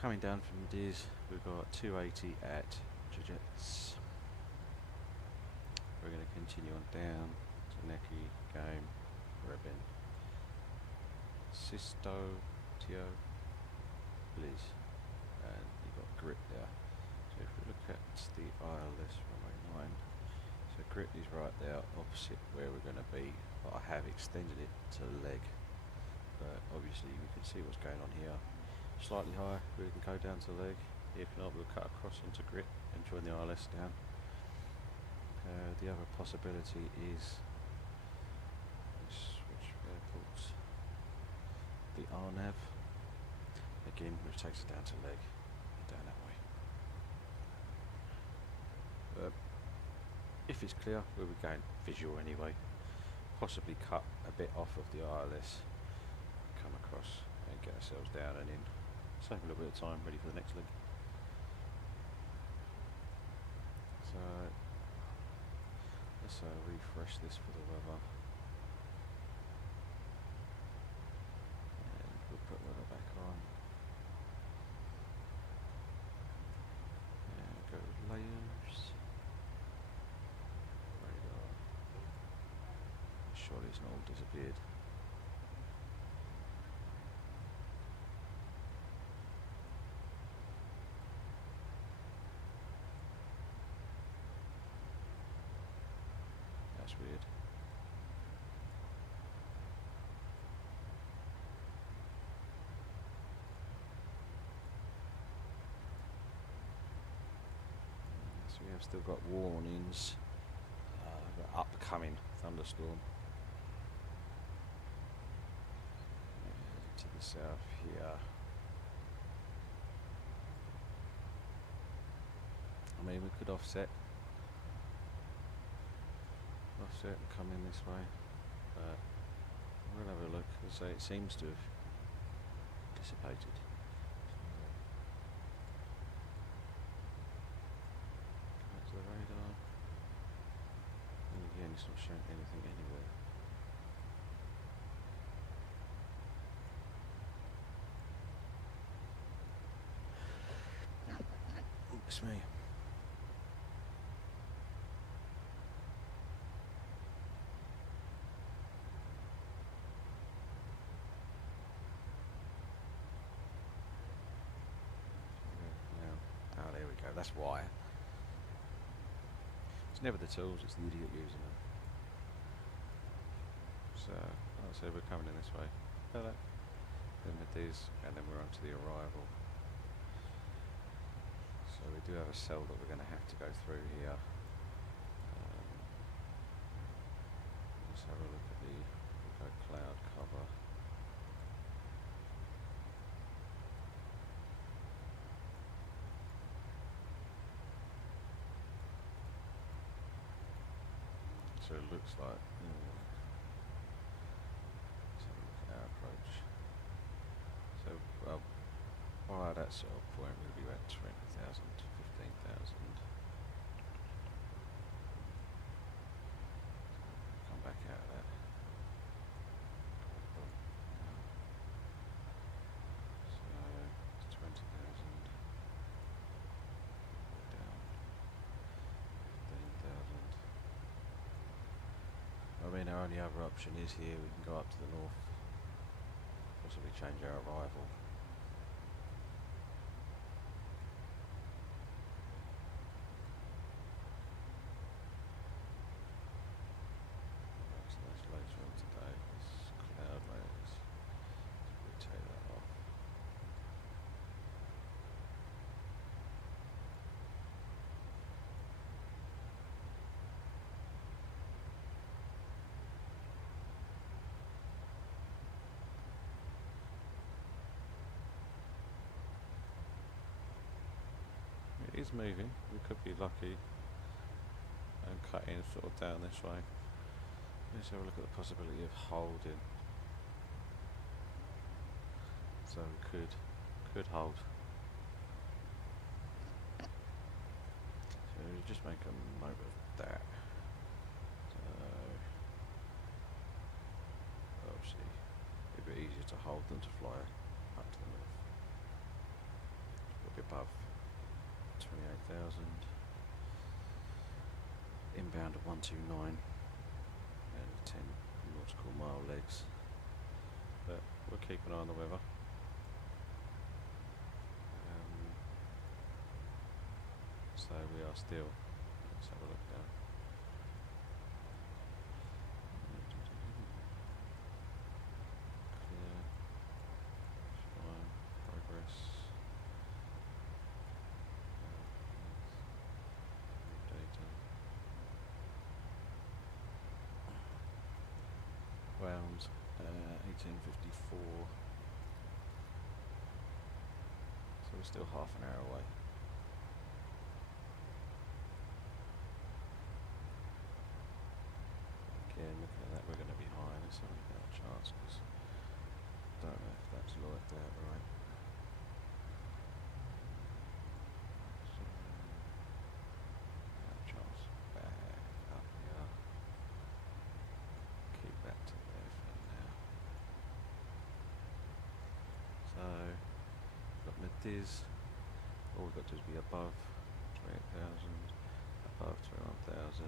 coming down from Mediz, we've got 280 at Jets. We're going to continue on down to Neki, Game, Rebin, Sisto, Tio, Liz, and you've got Grit there. So if we look at the ILS runway 9, so Grit is right there opposite where we're going to be, but I have extended it to leg. But obviously we can see what's going on here. Slightly higher, we can go down to leg. If not, we'll cut across onto Grit and join the ILS down. The other possibility is switch airports. The RNAV again, which takes it down to leg and down that way. If it's clear, we'll be going visual anyway. Possibly cut a bit off of the ILS, come across and get ourselves down and in. Save a little bit of time, ready for the next leg. So let's refresh this for the weather. And we'll put weather back on. And go with layers. Radar. Surely it's not all disappeared. That's weird. So we have still got warnings of an upcoming thunderstorm. And to the south here. I mean, we could offset and come in this way, but we'll have a look. As I say, it seems to have dissipated. That's the radar, and again it's not showing anything anywhere. It's me. Oh, there we go. That's why. It's never the tools, it's the idiot using them. So, like I said, we're coming in this way. Hello. Then with these, and then we're on to the arrival. So we do have a cell that we're going to have to go through here. Let's have a look at the cloud cover. So it looks like. So look at our approach. So by that sort of point, we'll be about 20,000 to 15,000. Come back out of that. So it's 20,000. Down 15,000. I mean, our only other option is here. We can go up to the north. Possibly change our arrival. So that's later on today. It's cloud layers. So we take that off. It is moving. We could be lucky and cut in sort of down this way. Let's have a look at the possibility of holding. So we could hold. So just make a note of that. So obviously it'd be easier to hold than to fly up to the north. We'll be above 28,000. Inbound at 129 and 10 nautical mile legs. But we'll keep an eye on the weather. So we are still. Let's have a look now. Clear. Fine. Progress. Data. Round 1854. So we're still half an hour away. Again, looking at that, we're going to be high. Let's have a look at our charts because I don't know if that's like that, right? So, our charts back up here. Keep that to there for now. So, got Mediz. All we've got to do is be above 28,000, above 21,000.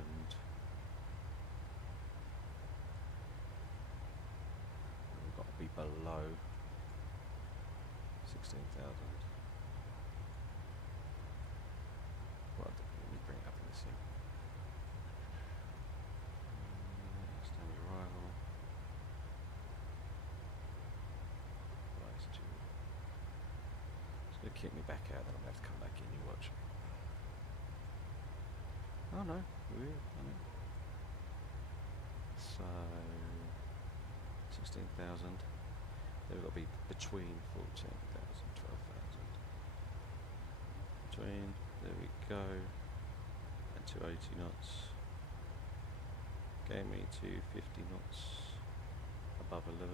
We've got to be below 16,000. Well, let me bring it up in this thing. Standard arrival. Latitude. It's going to kick me back out, then I'm going to have to come back in, you watch. Oh no, weird, isn't it? So 16,000. Then we've got to be between 14,000, 12,000. Between, there we go. And 280 knots. Gave me 250 knots. Above 11.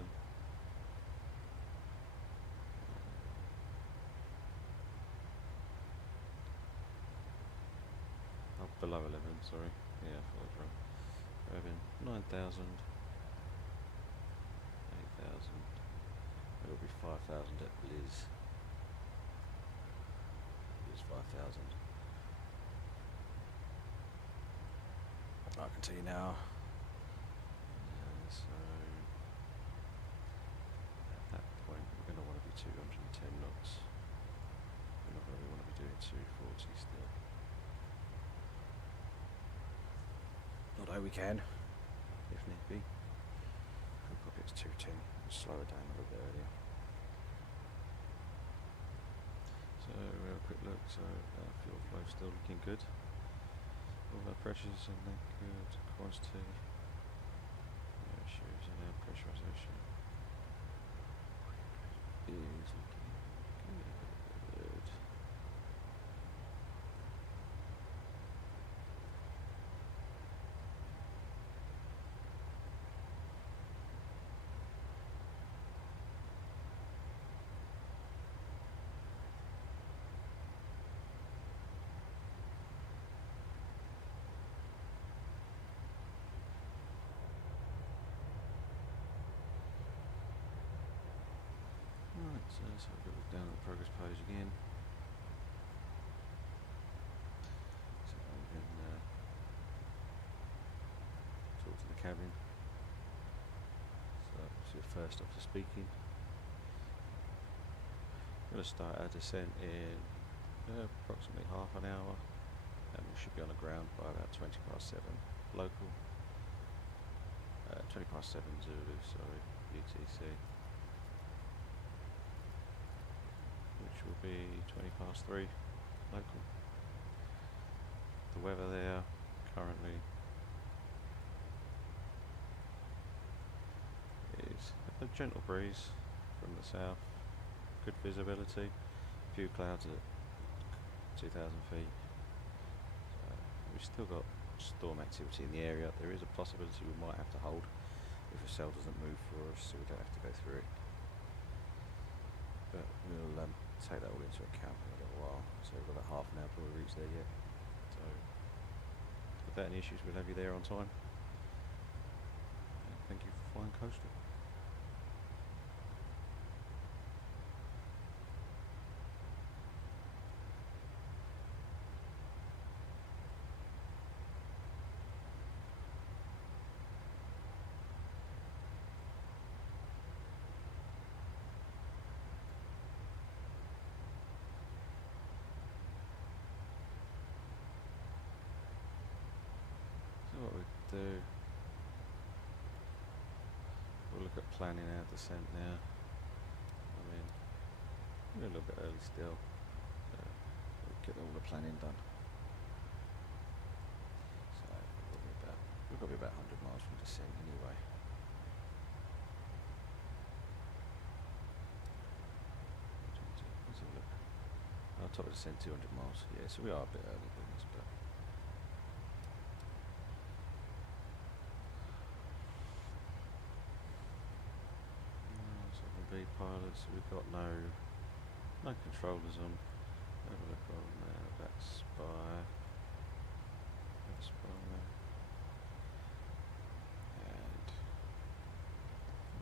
Oh, below 11, sorry. Yeah, I thought I was wrong. We're having 9,000. 8,000. It'll be 5,000 at Liz. Liz 5,000. I can tell you now. So at that point, we're going to want to be 210 knots. We're not really want to be doing 240 still. Although we can, if need be. We'll probably it's 210. Slow it down a little bit earlier. So we have a quick look. So fuel flow still looking good. All our pressures and that good. Quantity. No issues in our pressurization. Is looking good. down on the progress page again. So we can talk to the cabin. So it's your first officer speaking. We're going to start our descent in approximately half an hour, and we should be on the ground by about 7:20 local. 7:20 Zulu, sorry, UTC. Which will be 3:20 local. The weather there currently is a gentle breeze from the south, good visibility, a few clouds at 2,000 feet. So we've still got storm activity in the area. There is a possibility we might have to hold if a cell doesn't move for us, so we don't have to go through it. But we'll take that all into account in a little while. So we've got about half an hour before we reach there yet. So without any issues, we'll have you there on time. And thank you for flying coastal. What we do, we'll look at planning our descent now. I mean, we're a little bit early still, so we'll get all the planning done. So we've got to be about 100 miles from descent anyway. Let's have a look. Our top of descent 200 miles. Yeah, so we are a bit early doing this, but. Pilots, we've got no controllers on. Have a look on that spy. And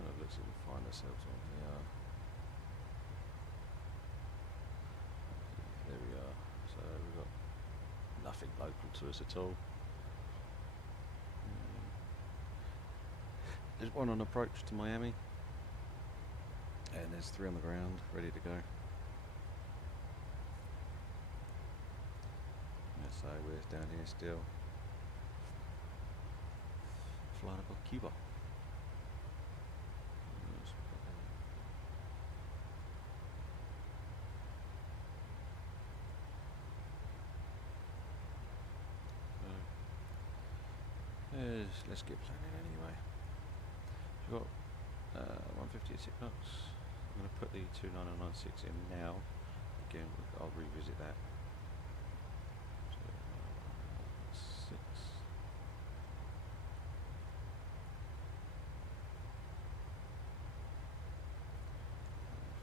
it looks like we find ourselves on here. There we are. So we've got nothing local to us at all. There's one on approach to Miami. And there's 3 on the ground, ready to go. So we're down here still, flying above Cuba. Let's get planning anyway. We've got 150 at 6 knots. I'm going to put the 29996 in now. Again, I'll revisit that. 29996.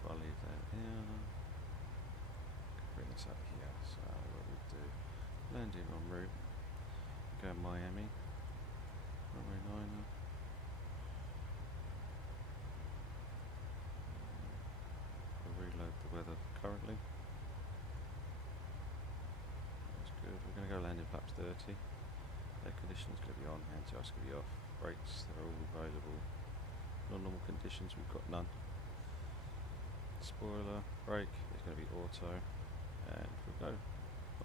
If I leave that in, bring this up here. So what we do, landing en route, go Miami, runway 9. Reload the weather currently. That's good. We're going to go landing flaps 30. Air conditioning's going to be on, anti-ice going to be off. Brakes, they're all available. Non-normal conditions, we've got none. Spoiler, brake is going to be auto. And we'll go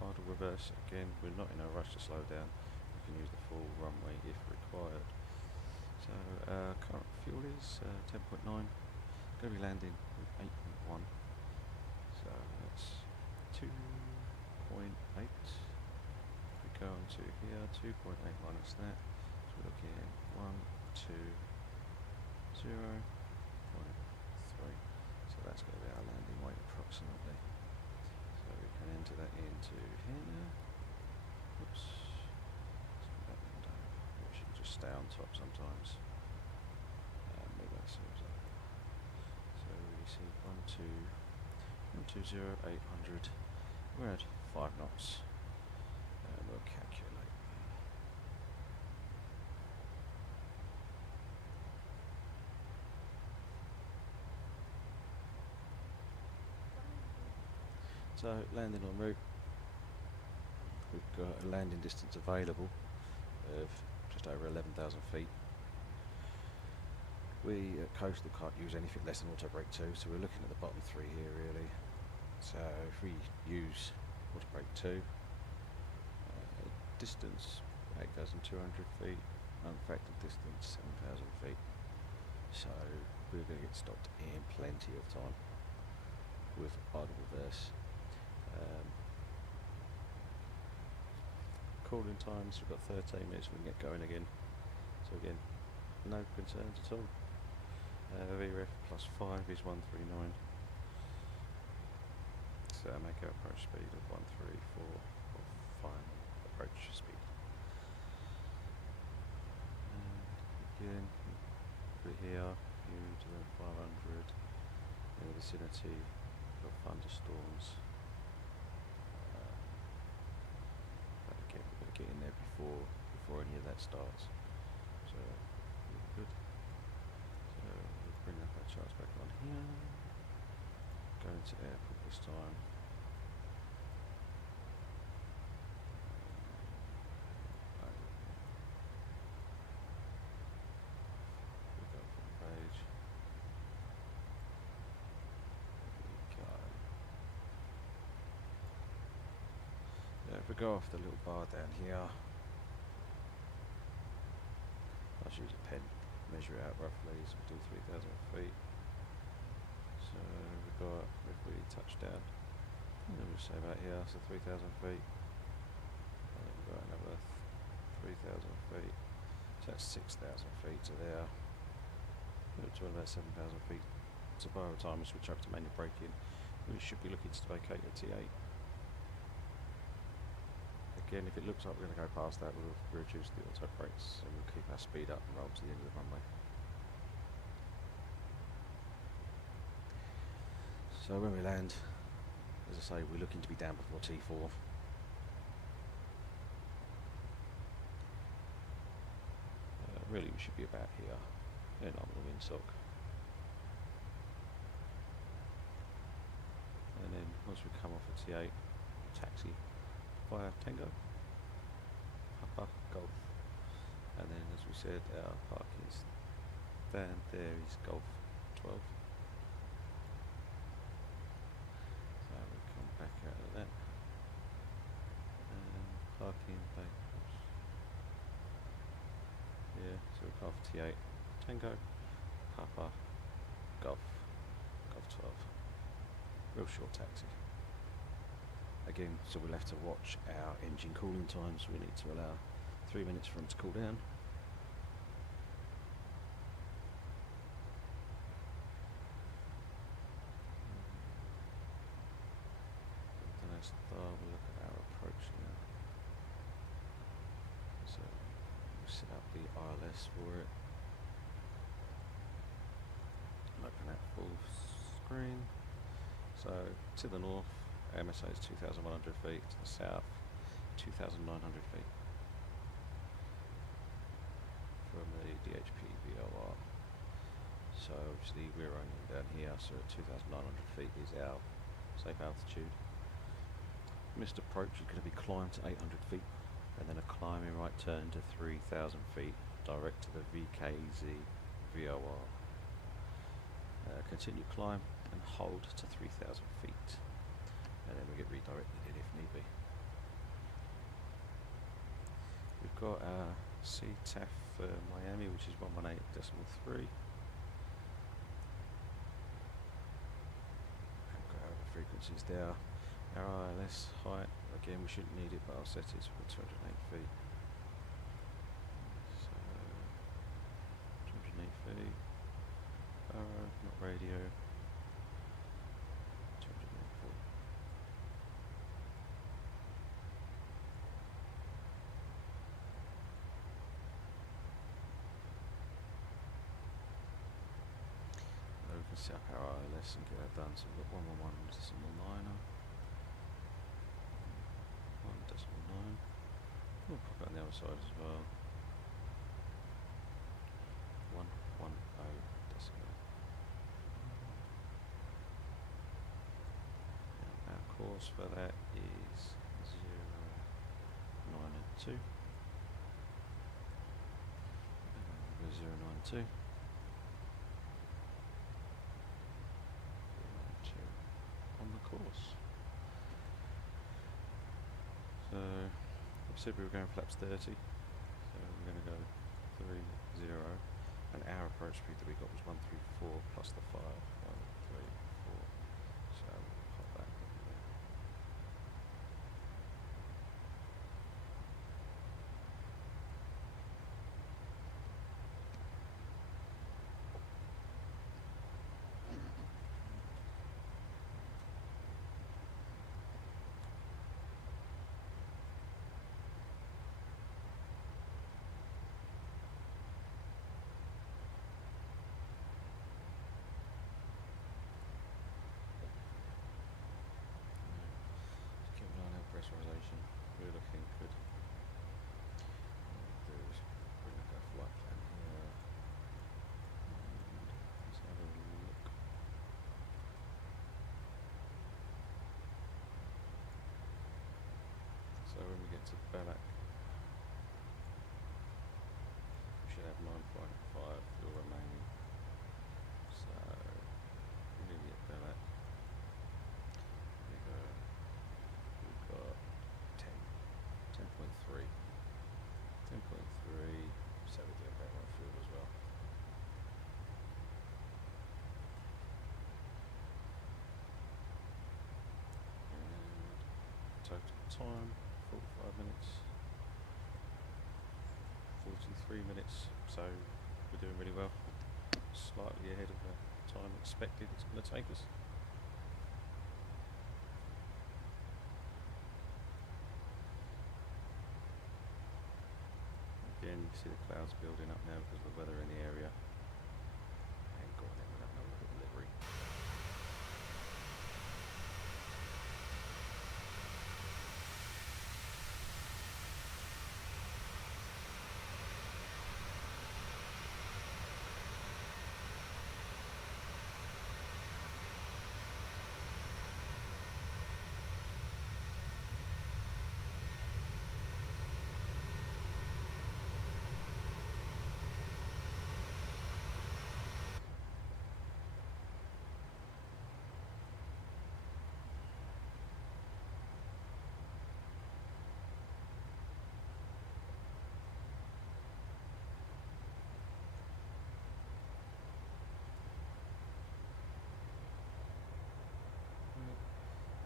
idle reverse. Again, we're not in a rush to slow down. We can use the full runway if required. So current fuel is 10.9. Going to be landing with 8.1. So that's 2.8. We go on to here, 2.8 minus that. So we're looking at 120.3. So that's going to be our landing weight approximately. So we can enter that into here. Oops. That window. We should just stay on top sometimes. Move that seems like. So we see 120.800. We're at 5 knots. And we'll calculate. So landing en route, we've got a landing distance available of just over 11,000 feet. We at Coastal can't use anything less than auto brake 2, so we're looking at the bottom 3 here really. So if we use auto brake 2, distance 8,200 feet, unfactored distance 7,000 feet. So we're going to get stopped in plenty of time with idle reverse. Cooling times, we've got 13 minutes, we can get going again. So again, no concerns at all. VREF plus 5 is 139. So make our approach speed of 134 for final approach speed. And again, we're here, to the 500 in the vicinity of thunderstorms. But again, we're going to get in there before any of that starts. So really good. So we'll bring up our charts back on here. Go into airport this time. We go from the page. There we go. Now if we go off the little bar down here, I'll just use a pen, measure it out roughly, so we'll do 3,000 feet. So we've got, if we touch down, and then we'll say about here, so 3,000 feet. And then we've got another 3,000 feet. So that's 6,000 feet to there. We're to about 7,000 feet. So by the time we switch over to manual braking, we should be looking to vacate at T8. Again, if it looks like we're going to go past that, we'll reduce the auto brakes and we'll keep our speed up and roll to the end of the runway. So when we land, as I say, we're looking to be down before T4. Really, we should be about here, in on the windsock. And then once we come off at T8, taxi via Tango, Papa, Golf. And then, as we said, our parking stand there is Golf 12. So we come back out of that. And parking back. Yeah, so we come off T8, Tango, Papa, Golf, Golf 12. Real short taxi. Again, so we'll have to watch our engine cooling times. We need to allow 3 minutes for them to cool down. Then I start, we'll look at our approach now. So we'll set up the ILS for it. Open that full screen. So to the north, MSA is 2,100 feet, to the south, 2,900 feet from the DHP VOR. So obviously we're running down here, so at 2,900 feet is our safe altitude. Missed approach is going to be climb to 800 feet, and then a climbing right turn to 3,000 feet, direct to the VKZ VOR. Continue climb and hold to 3,000 feet. And then we get redirected in if need be. We've got our CTAF for Miami, which is 118.3. We've got our frequencies there. Our ILS height, again we shouldn't need it, but I'll set it for 208 feet. So 208 feet. Not radio. 208 feet. We can set up our ILS and get that done. So we've got 111.9. 1.9. We'll pop it on the other side as well. 110 decimal. And our course. course for that is 092. 092. 092 on the course. So we said we were going flaps 30, so we're going to go 30, and our approach speed that we got was 134 plus the 5. 1, 3, 4. So we'll pop that in there. Pressurization, we're looking good. What we'll do is bring up our flight plan here, and let's have a look. So when we get to Belak, we should have 9.5 fuel remaining. So we're nearly at Belak. We've got 10.3, so we're doing better on fuel as well. And total time, 45 minutes, 43 minutes, so we're doing really well, slightly ahead of the time expected it's going to take us. Again, you can see the clouds building up now because of the weather in the area. And go on then, we'll have another look at the livery.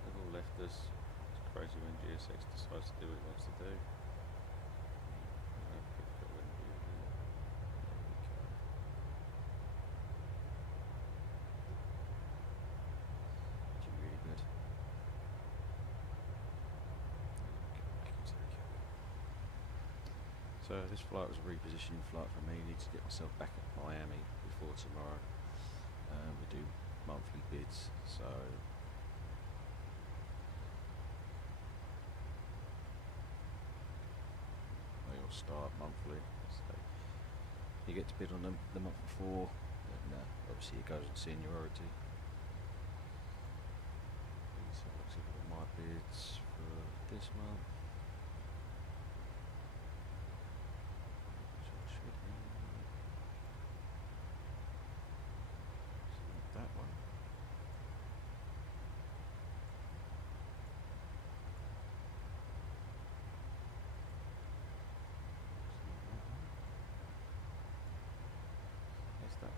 They've all left us. It's crazy when GSX decides to do what it wants to do. Actually really good. So this flight was a repositioning flight for me. I need to get myself back at Miami before tomorrow. We do monthly bids, so they all start monthly. So you get to bid on them the month before, and obviously it goes on seniority. So let's look at my bids for this month. That one. It's that one.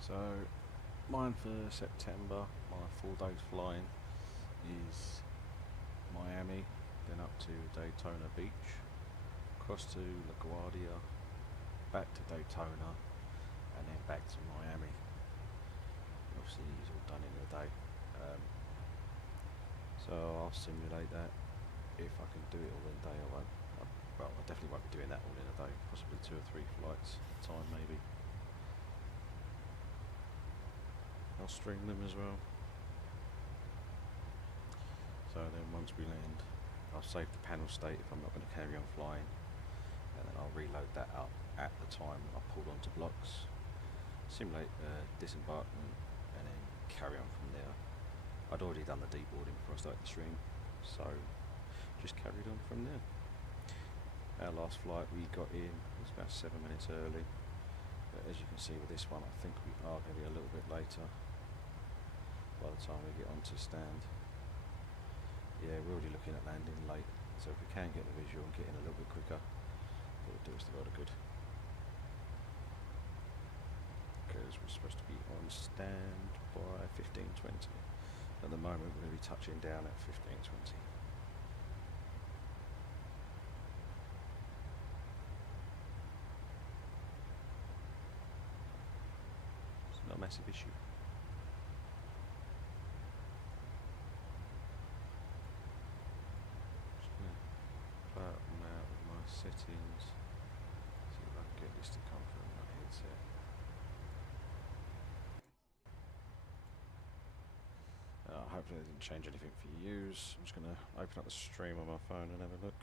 So mine for September, my 4 days flying is Miami, then up to Daytona Beach, across to LaGuardia, back to Daytona, and then back to Miami. Obviously it's all done in a day. So I'll simulate that. If I can do it all in a day, I won't. Well, I definitely won't be doing that all in a day, possibly 2 or 3 flights at a time maybe. I'll string them as well. So then once we land, I'll save the panel state if I'm not going to carry on flying, and then I'll reload that up at the time I pulled onto blocks, simulate disembarkment, and then carry on from there. I'd already done the deboarding before I started the stream, so just carried on from there. Our last flight we got in was about 7 minutes early, but as you can see with this one, I think we are going to be a little bit later by the time we get onto stand. Yeah, we're already looking at landing late, so if we can get the visual and get in a little bit quicker, it would do us the world of good. Because we're supposed to be on stand by 15:20. At the moment, we're going to be touching down at 15:20. It's not a massive issue. Bottom out of my settings. See if I can get this to come from my headset. Hopefully it didn't change anything for you. I'm just going to open up the stream on my phone and have a look.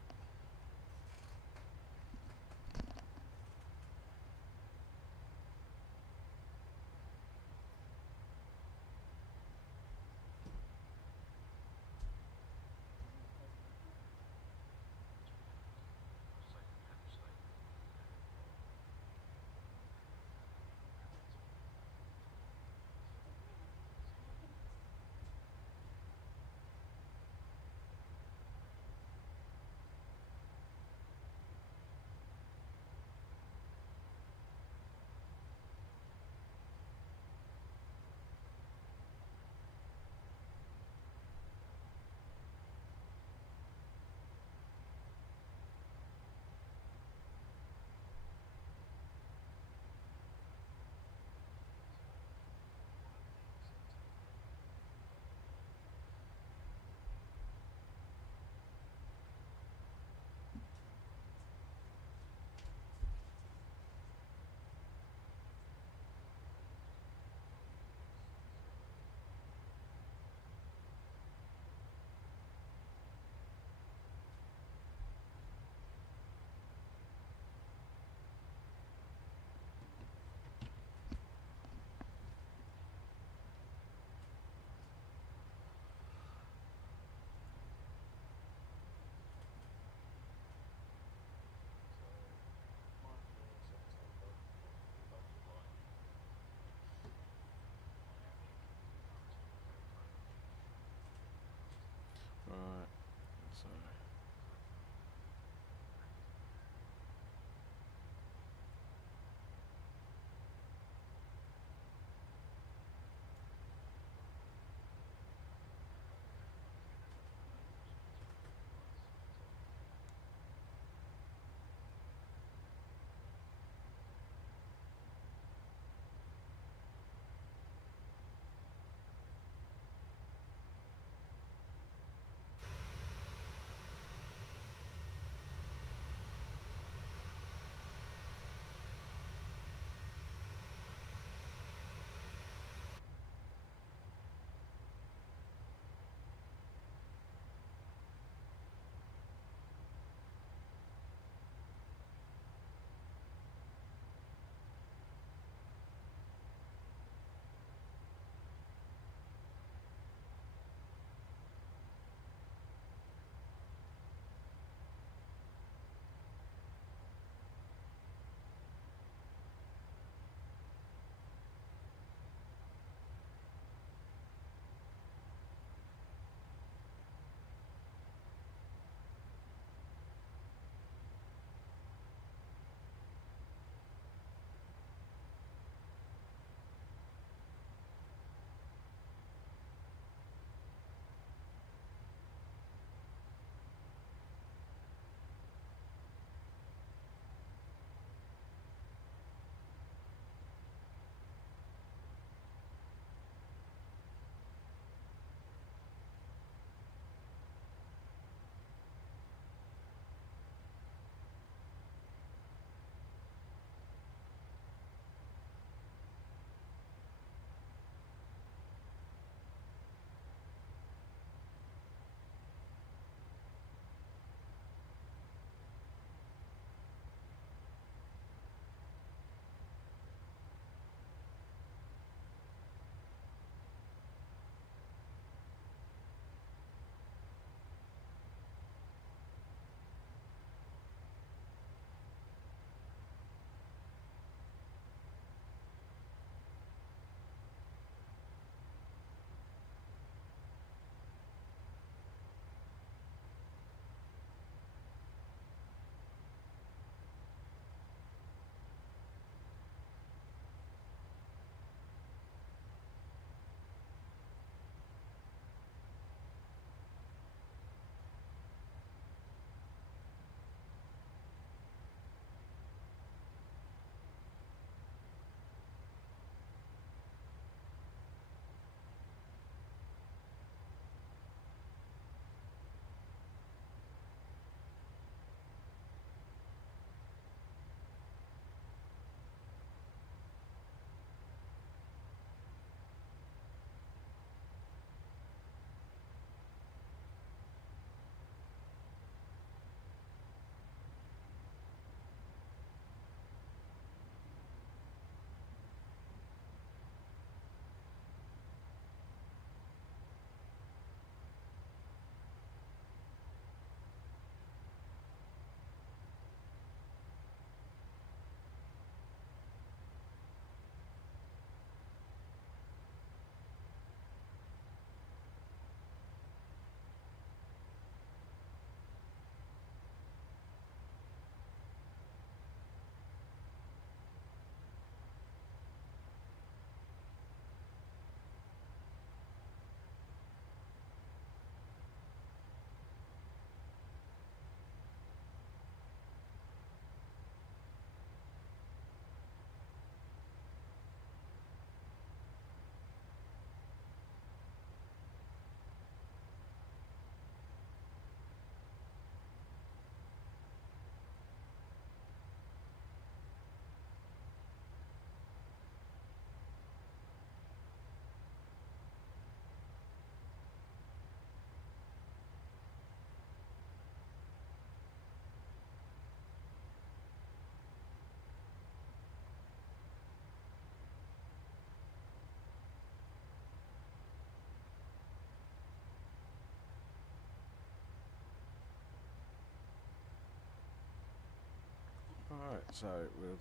So we're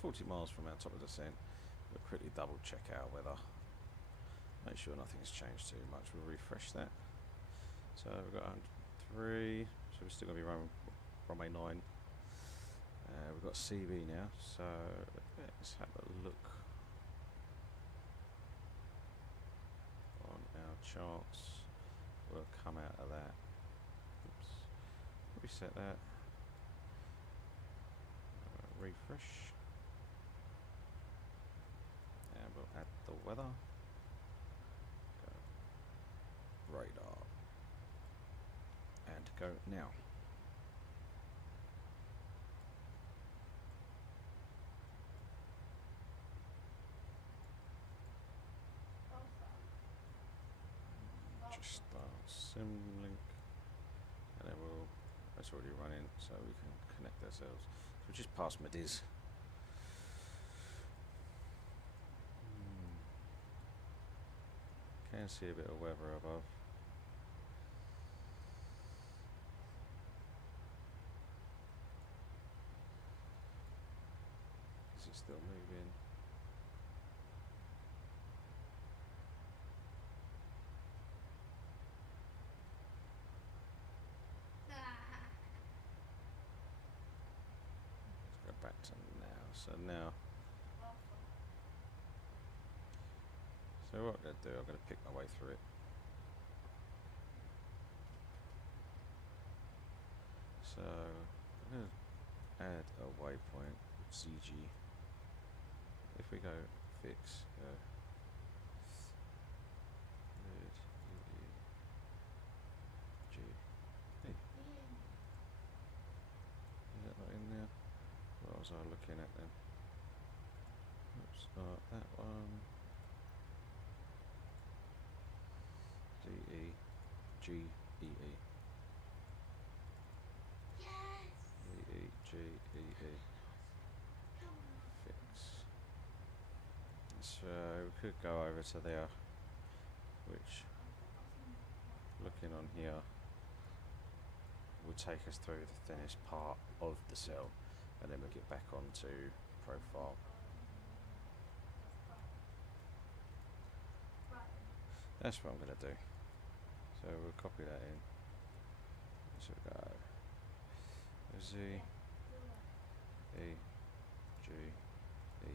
40 miles from our top of descent. We'll quickly double check our weather. Make sure nothing's changed too much. We'll refresh that. So we've got 103. So we're still going to be runway 9. We've got CB now. So let's have a look on our charts. We'll come out of that. Oops. Reset that. Refresh. And we'll add the weather. Go radar. And go now. Just start sim link. And then it's already running, so we can connect ourselves. So we just passed Mediz. Can see a bit of weather above. Is it still moving? Let's go back to now. So now, so what I'm going to do, I'm going to pick my way through it. So I'm going to add a waypoint, ZG. If we go fix, go G. Hey. Is that not in there? What was I looking at then? Oops, that one. D-E, G-E-E. Yes. D-E-G-E-E. Fix. So we could go over to there, which, looking on here, will take us through the thinnest part of the cell, and then we'll get back onto profile. That's what I'm going to do. So we'll copy that in. So we'll go Z, E, G, E, E,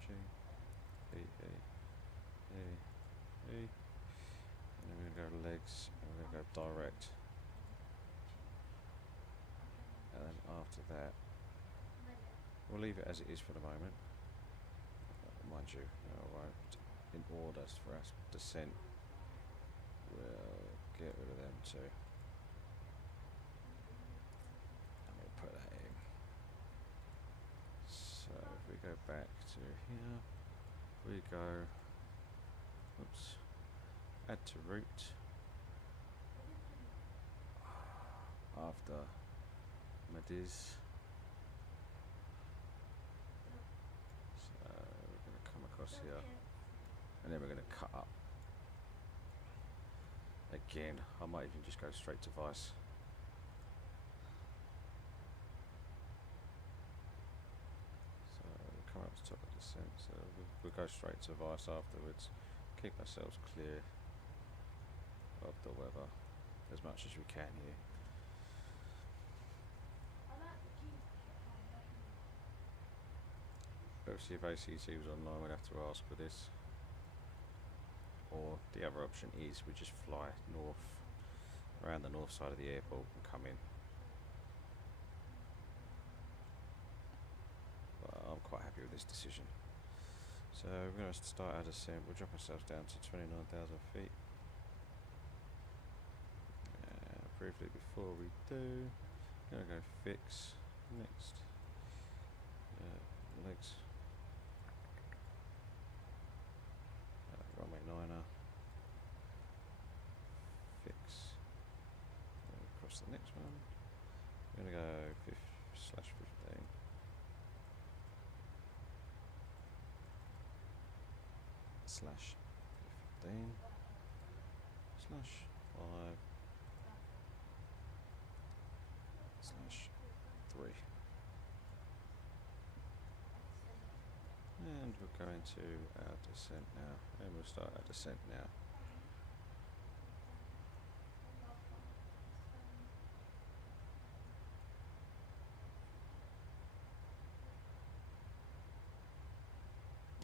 G, E, E, E, E. And then we're going to go legs, and we're going to go direct. And then after that, we'll leave it as it is for the moment. Mind you, I won't. In order for us descent, we'll get rid of them too. And we'll put that in. So if we go back to here, we go, oops, add to route. After Mediz. So we're going to come across here, and then we're going to cut up. Again, I might even just go straight to Vice. So we'll come up to the top of the descent, so we'll go straight to Vice afterwards. Keep ourselves clear of the weather as much as we can here. Obviously, if ACC was online, we'd have to ask for this. Or the other option is we just fly north, around the north side of the airport and come in. But I'm quite happy with this decision. So we're going to start our descent. We'll drop ourselves down to 29,000 feet. Briefly before we do, I'm going to go fix next. Legs. Runway 9er. Fix. Across the next one. I'm going to go /15. /15. /5. 8/3. And we're going to our descent now. And we'll start our descent now.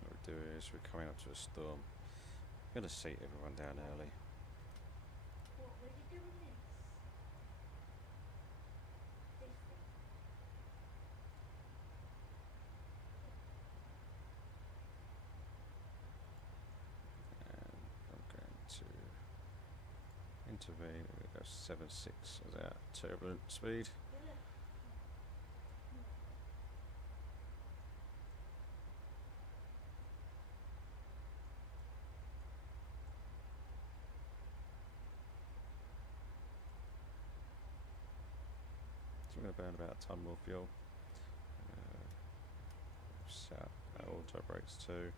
What we do is we're coming up to a storm. I'm going to seat everyone down early. What were you doing this? This thing. And I'm going to intervene. We're going to go 7.6 as our turbulent speed. So we're going to burn about a tonne more fuel. Set up our auto brakes too.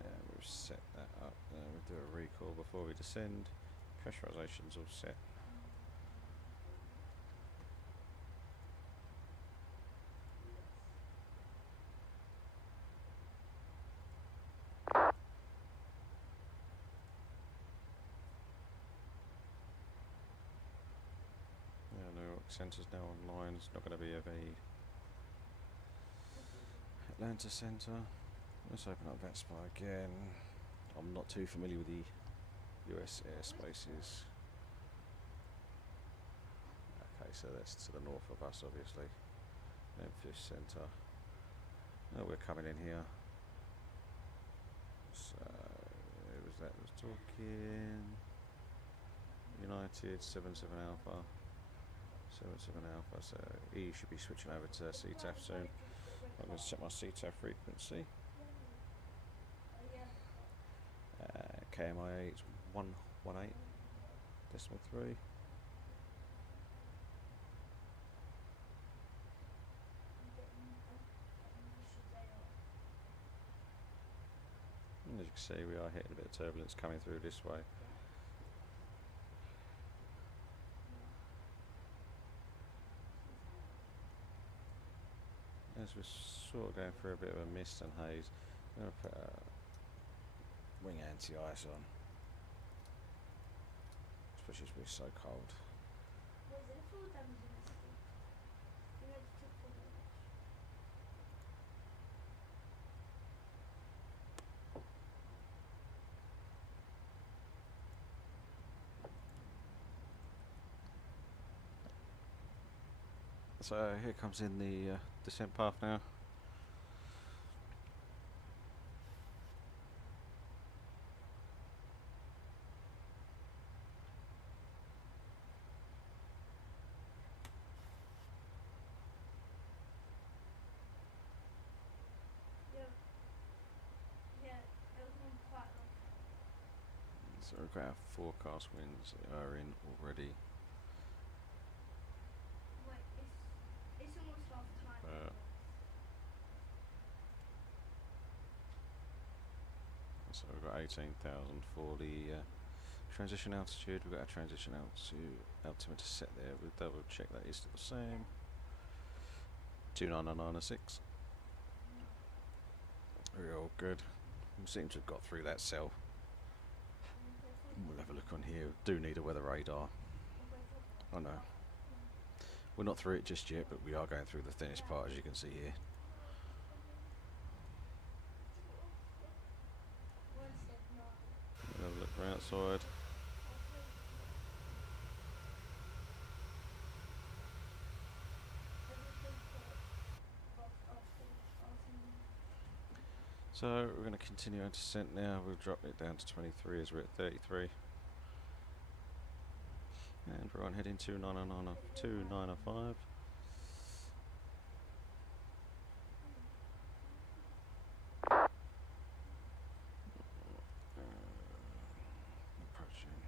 And we've set that up. We'll do a recall before we descend. Pressurisation's all set. No centres now online. It's not going to be of a Atlanta centre. Let's open up that spot again. I'm not too familiar with the US airspaces. Okay, so that's to the north of us, obviously. Memphis centre. Oh, we're coming in here. So, who was that was talking? United 77 Alpha. 77 Alpha, so E should be switching over to CTAF soon. I'm going to set my CTAF frequency. KMIA is 118.3. And as you can see, we are hitting a bit of turbulence coming through this way. As we're sort of going through a bit of a mist and haze, I'm going to put a wing anti-ice on, especially as we're so cold. Was it a full damage in this thing? You had to take full damage. So here comes in the descent path now. Yeah, it was on quite long. So we've got our forecast winds are in already. Wait, it's almost half time. So we've got 18,000 for the transition altitude. We've got our transition altimeter set there. We'll double check that is still the same. 29906. We're all good. We seem to have got through that cell. We'll have a look on here. Do need a weather radar. I know. We're not through it just yet, but we are going through the thinnest part, as you can see here. We'll have a look around outside. So we're going to continue our descent now. We'll drop it down to 23 as we're at 33. And we're on heading 2905. Approaching.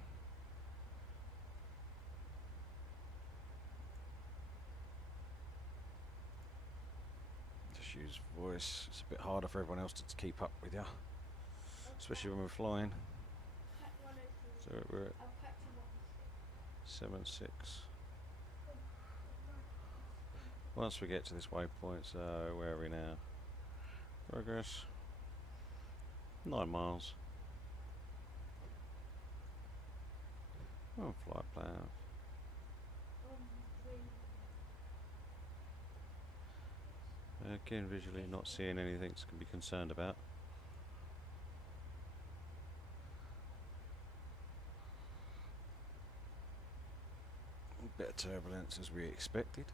Just use voice. It's a bit harder for everyone else to keep up with you, especially when we're flying. So we're at 7.6. Once we get to this waypoint, so where are we now? Progress 9 miles. Oh, flight plan. Three. Again, visually not seeing anything to be concerned about. A bit of turbulence as we expected.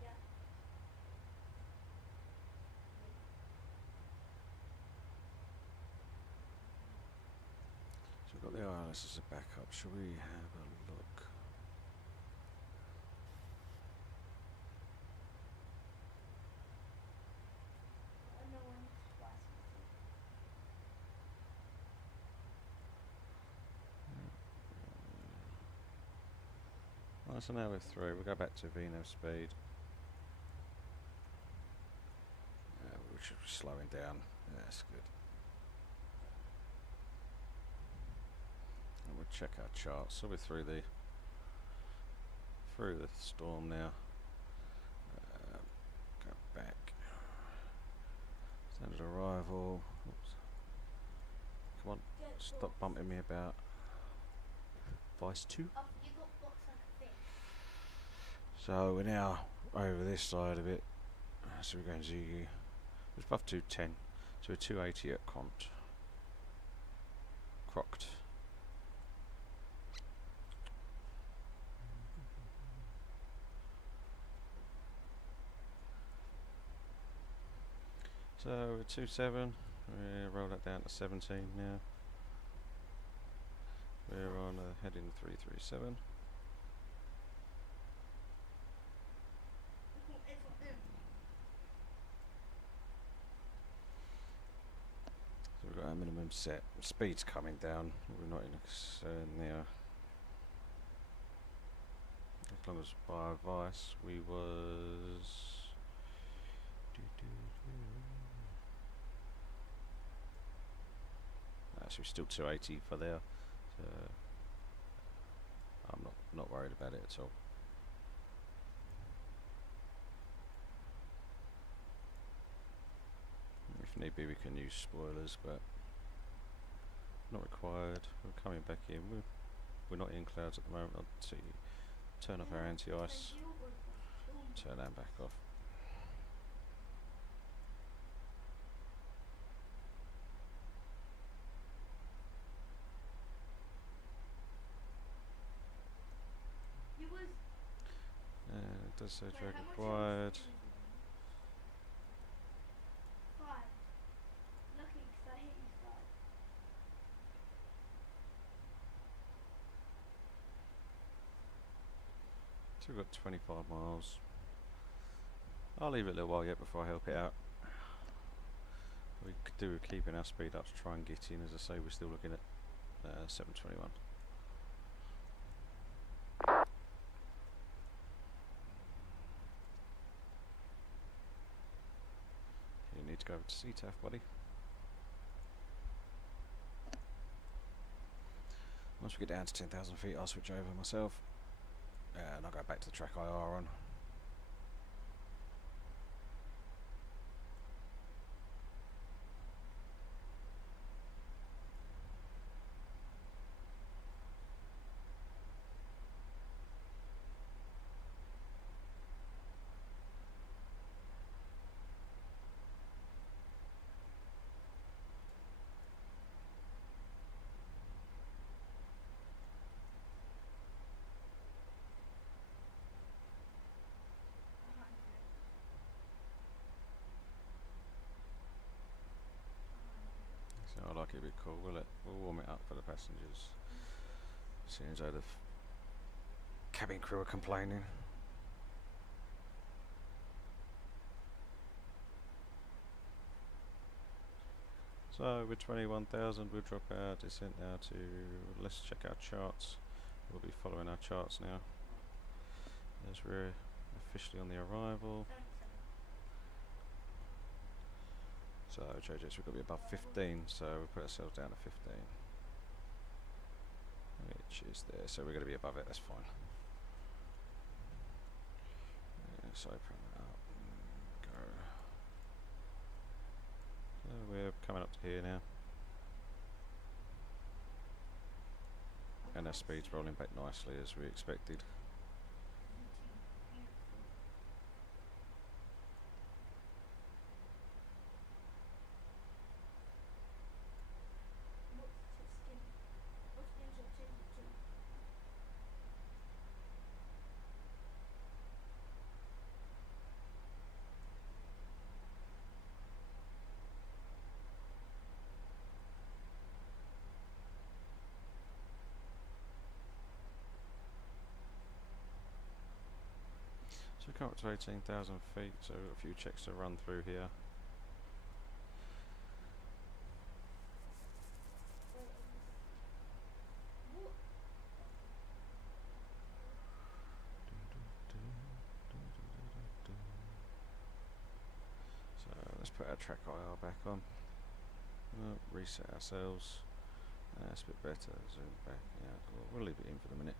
Yeah. So we've got the ILS as a backup. Shall we have a look? No one twice. Right, so now we're through. We'll go back to VNAV speed. We should be slowing down. Yeah, that's good. And we'll check our charts. So we're through the storm now. Go back. Standard arrival. Oops. Come on, stop bumping me about. Vice 2. Oh, you got box like a fish. So we're now over this side of it. So we're going Ziggy. It's above 210. So we're 280 at Crocked. So we're 27. We roll that down to 17 now. We're on heading 337. So we've got our minimum set. Speed's coming down. We're not in a concern there. As long as by advice we was. Actually, still 280 for there. So I'm not worried about it at all. If need be, we can use spoilers, but not required. We're coming back in. We're not in clouds at the moment. I'll see. Turn off our anti-ice. Turn that back off. It does say drag required. 5. Lucky because I hit you 5. So we've got 25 miles. I'll leave it a little while yet before I help it out. We could do with keeping our speed up to try and get in. As I say, we're still looking at 721. You need to go over to CTAF, buddy. Once we get down to 10,000 feet, I'll switch over myself. And I'll go back to the track IR on. So I like it a bit cool. We'll warm it up for the passengers. Seeing as though the cabin crew are complaining. So with 21,000 we'll drop our descent now to, let's check our charts. We'll be following our charts now. As we're officially on the arrival. So JJ's we've got to be above 15, so we put ourselves down to 15. Which is there, so we're going to be above it, that's fine. Let's open it up and go. So we're coming up to here now. And our speed's rolling back nicely as we expected. So we come up to 18,000 feet, so we've got a few checks to run through here. So let's put our track IR back on. Reset ourselves. That's a bit better. Zoom back out. We'll leave it in for the minute.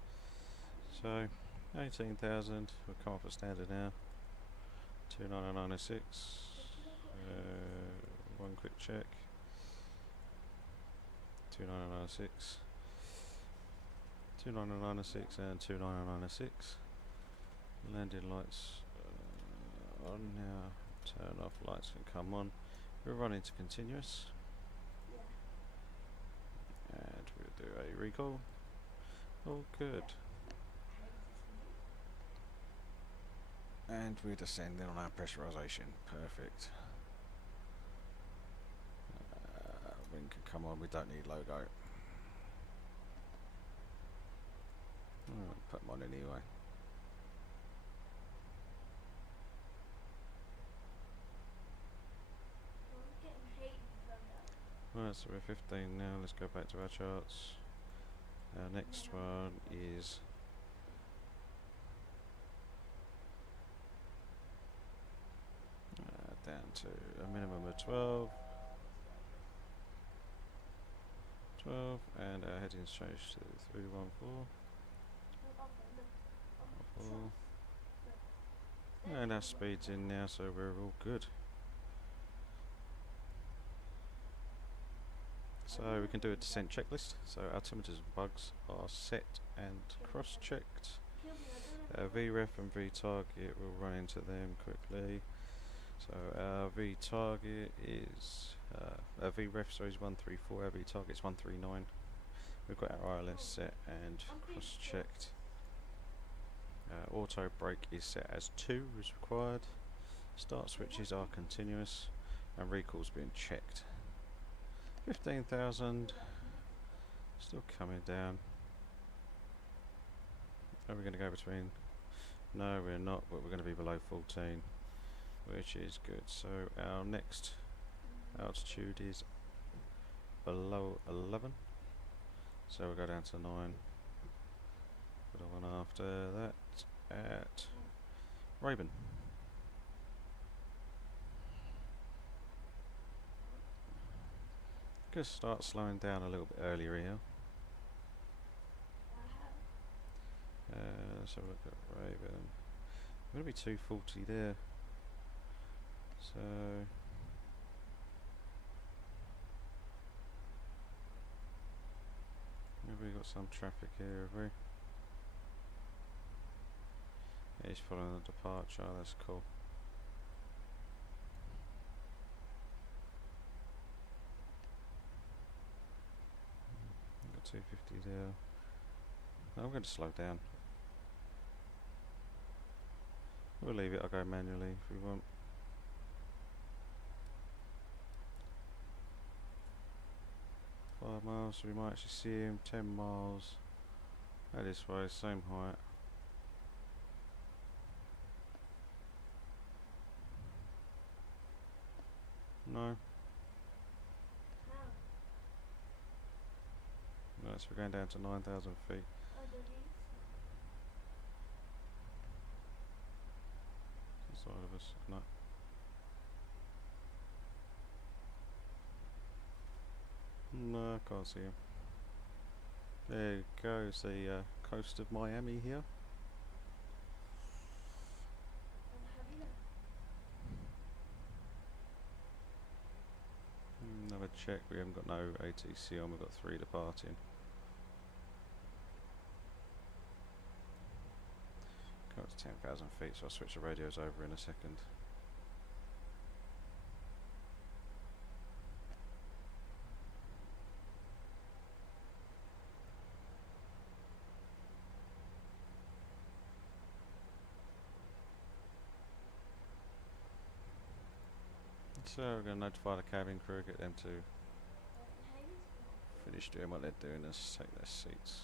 So 18,000. We'll come off a standard now. 29906. One quick check. 29906. 29906 and 29906. Landing lights on now. Turn off lights and come on. We're running to continuous. And we'll do a recall. All good. And we're descending on our pressurization. Perfect. Wing can come on, we don't need logo. Put them on anyway. Right, so we're 15 now, let's go back to our charts. Our next one is down to a minimum of 12. 12, and our headings changed to 314. And our speed's in now, so we're all good. So we can do a descent checklist. So altimeters and bugs are set and cross-checked. VREF and V-target, we'll run into them quickly. So our V-target is, our VREF sorry, is 134, our V-target is 139. We've got our ILS set and cross-checked. Auto brake is set as 2 as required. Start switches are continuous and recall's being checked. 15,000, still coming down. Are we going to go between? No, we're not, but we're going to be below 14, which is good. So our next altitude is below 11, so we'll go down to 9. Put on one after that at Raven. Just start slowing down a little bit earlier here. Let's have a look at Raven. I'm going to be 240 there. So maybe we've got some traffic here, have we? Yeah, he's following the departure, that's cool. Got 250 there. No, I'm going to slow down. We'll leave it, I'll go manually if we want. $5 miles, so we might actually see him. 10 miles. That this way, same height. No. No, so we're going down to 9,000 feet. side of us. No. No, I can't see him. There goes the coast of Miami here. Have you Another check. We haven't got no ATC on. We've got 3 departing. Go up to 10,000 feet, so I'll switch the radios over in a second. So we're going to notify the cabin crew, get them to finish doing what they're doing and take their seats.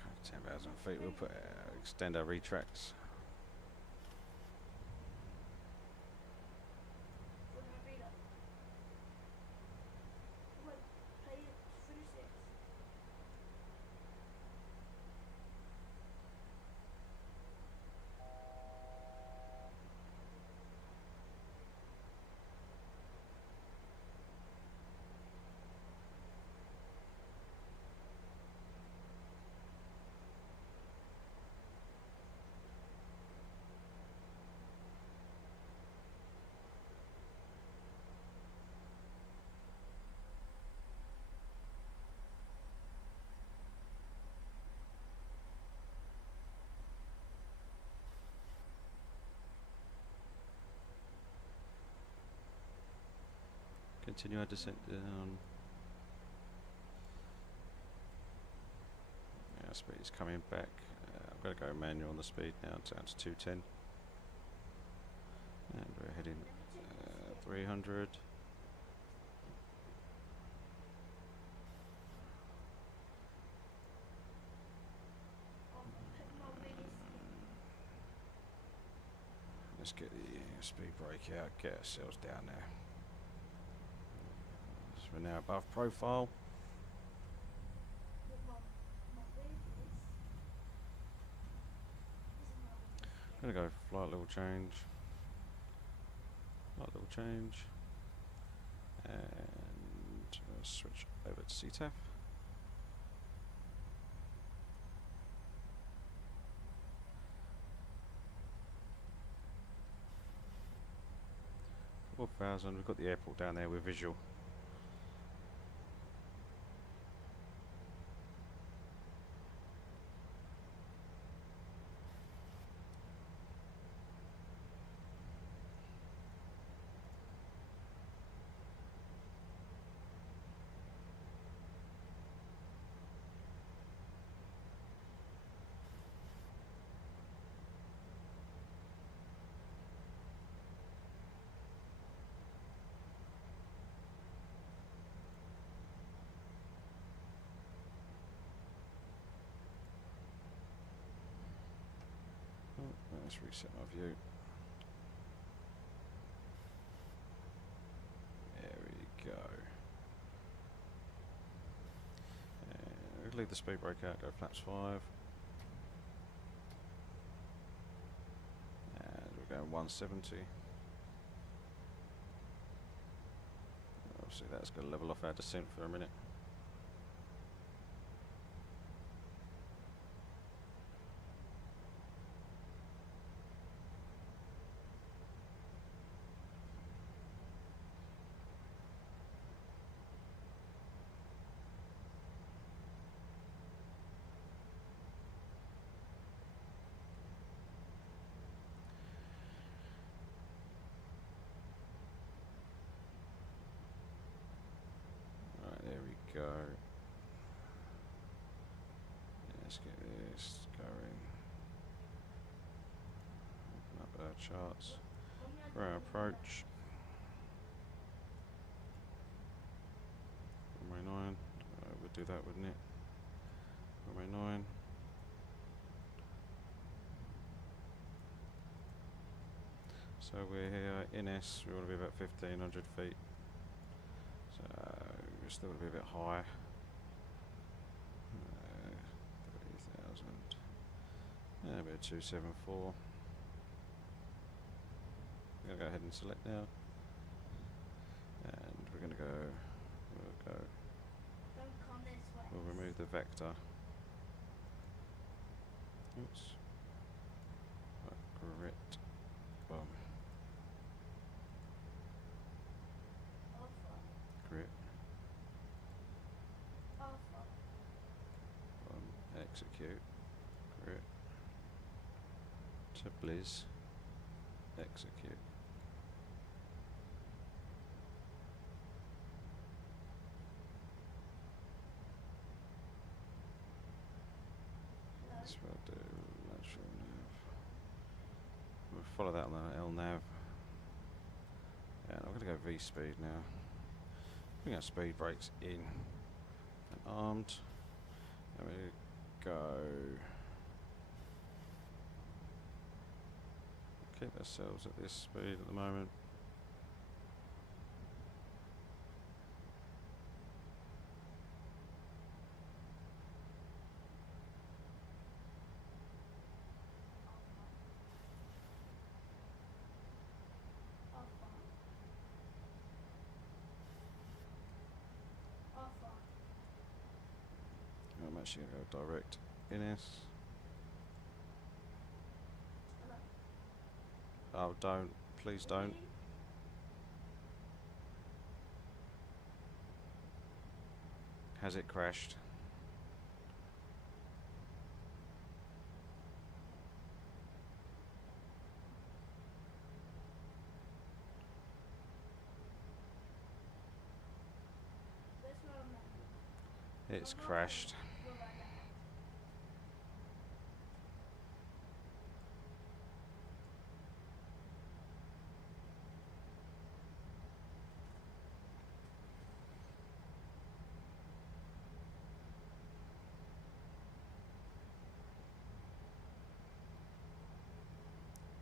Okay, 10,000 feet. We'll put extend our retracts. Continue our descent down. Yeah, speed's coming back. I've got to go manual on the speed now, down to 210. And we're heading 300. Let's get the speed brake out, get ourselves down there. So we're now above profile. I'm gonna go flight level change. Flight level change. And switch over to CTAF. We've got the airport down there with visual. Let's reset my view. There we go. And we'll leave the speed brake out, go flaps 5. And we're going 170. Obviously that's going to level off our descent for a minute. go. Let's get this going. Open up our charts for our approach. 409. Would do that, wouldn't it? 409. So we're here in S. We want to be about 1,500 feet. So we're still going to be a bit high. 30,000. Yeah, about 274. We're going to go ahead and select now. And we're going to go. Don't come this way. We'll remove the vector. Oops. Grit. Boom. Alpha. Grit. Alpha. Execute. Grit. To Blizz. Execute. That's what I'll do. Lateral nav. We'll follow that on the L nav. And I'm going to go V speed now. Bring our speed brakes in. And armed. And we go. Keep ourselves at this speed at the moment. Alpha. Alpha. I'm actually going to go direct in S. Hello. Oh, don't. Please don't. Really? Has it crashed? That's what I'm at. It's crashed. We're right back.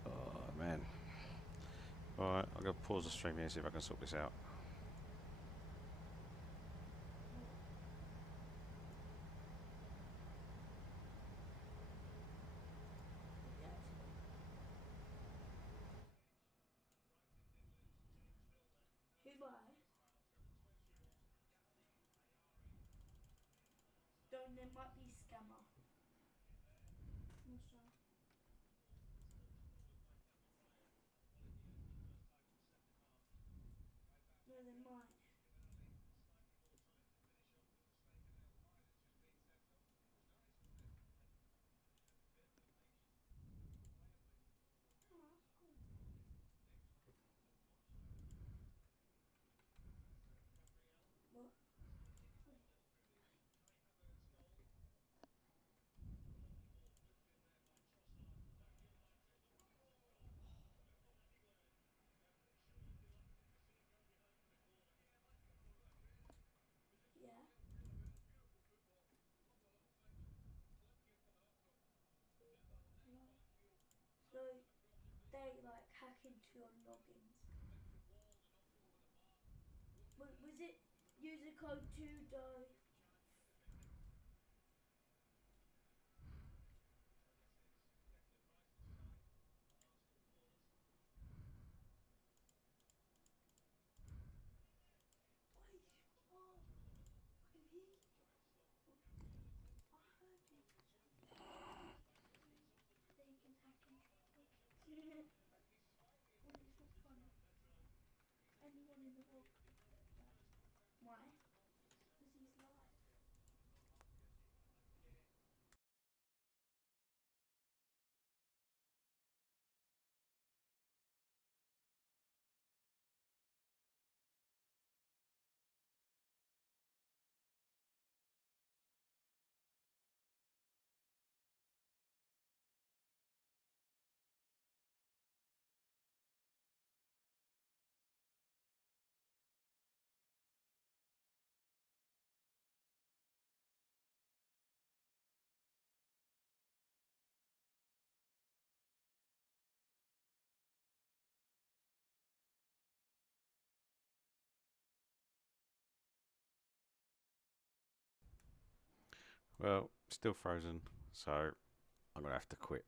Oh, man. Alright, I'll go pause the stream here and see if I can sort this out. Who by? Don't, there might be scammer. Not sure. No, they might. Oh, that's cool. What? Yeah. No. So they like hack into your logins. Was it user code 2 do? Wait, oh, I can hear you. I heard you. They can hack into your logins. Well, it's not funny. Anyone in the world can do that. Why? Because he's live. Well, still frozen, so I'm gonna have to quit.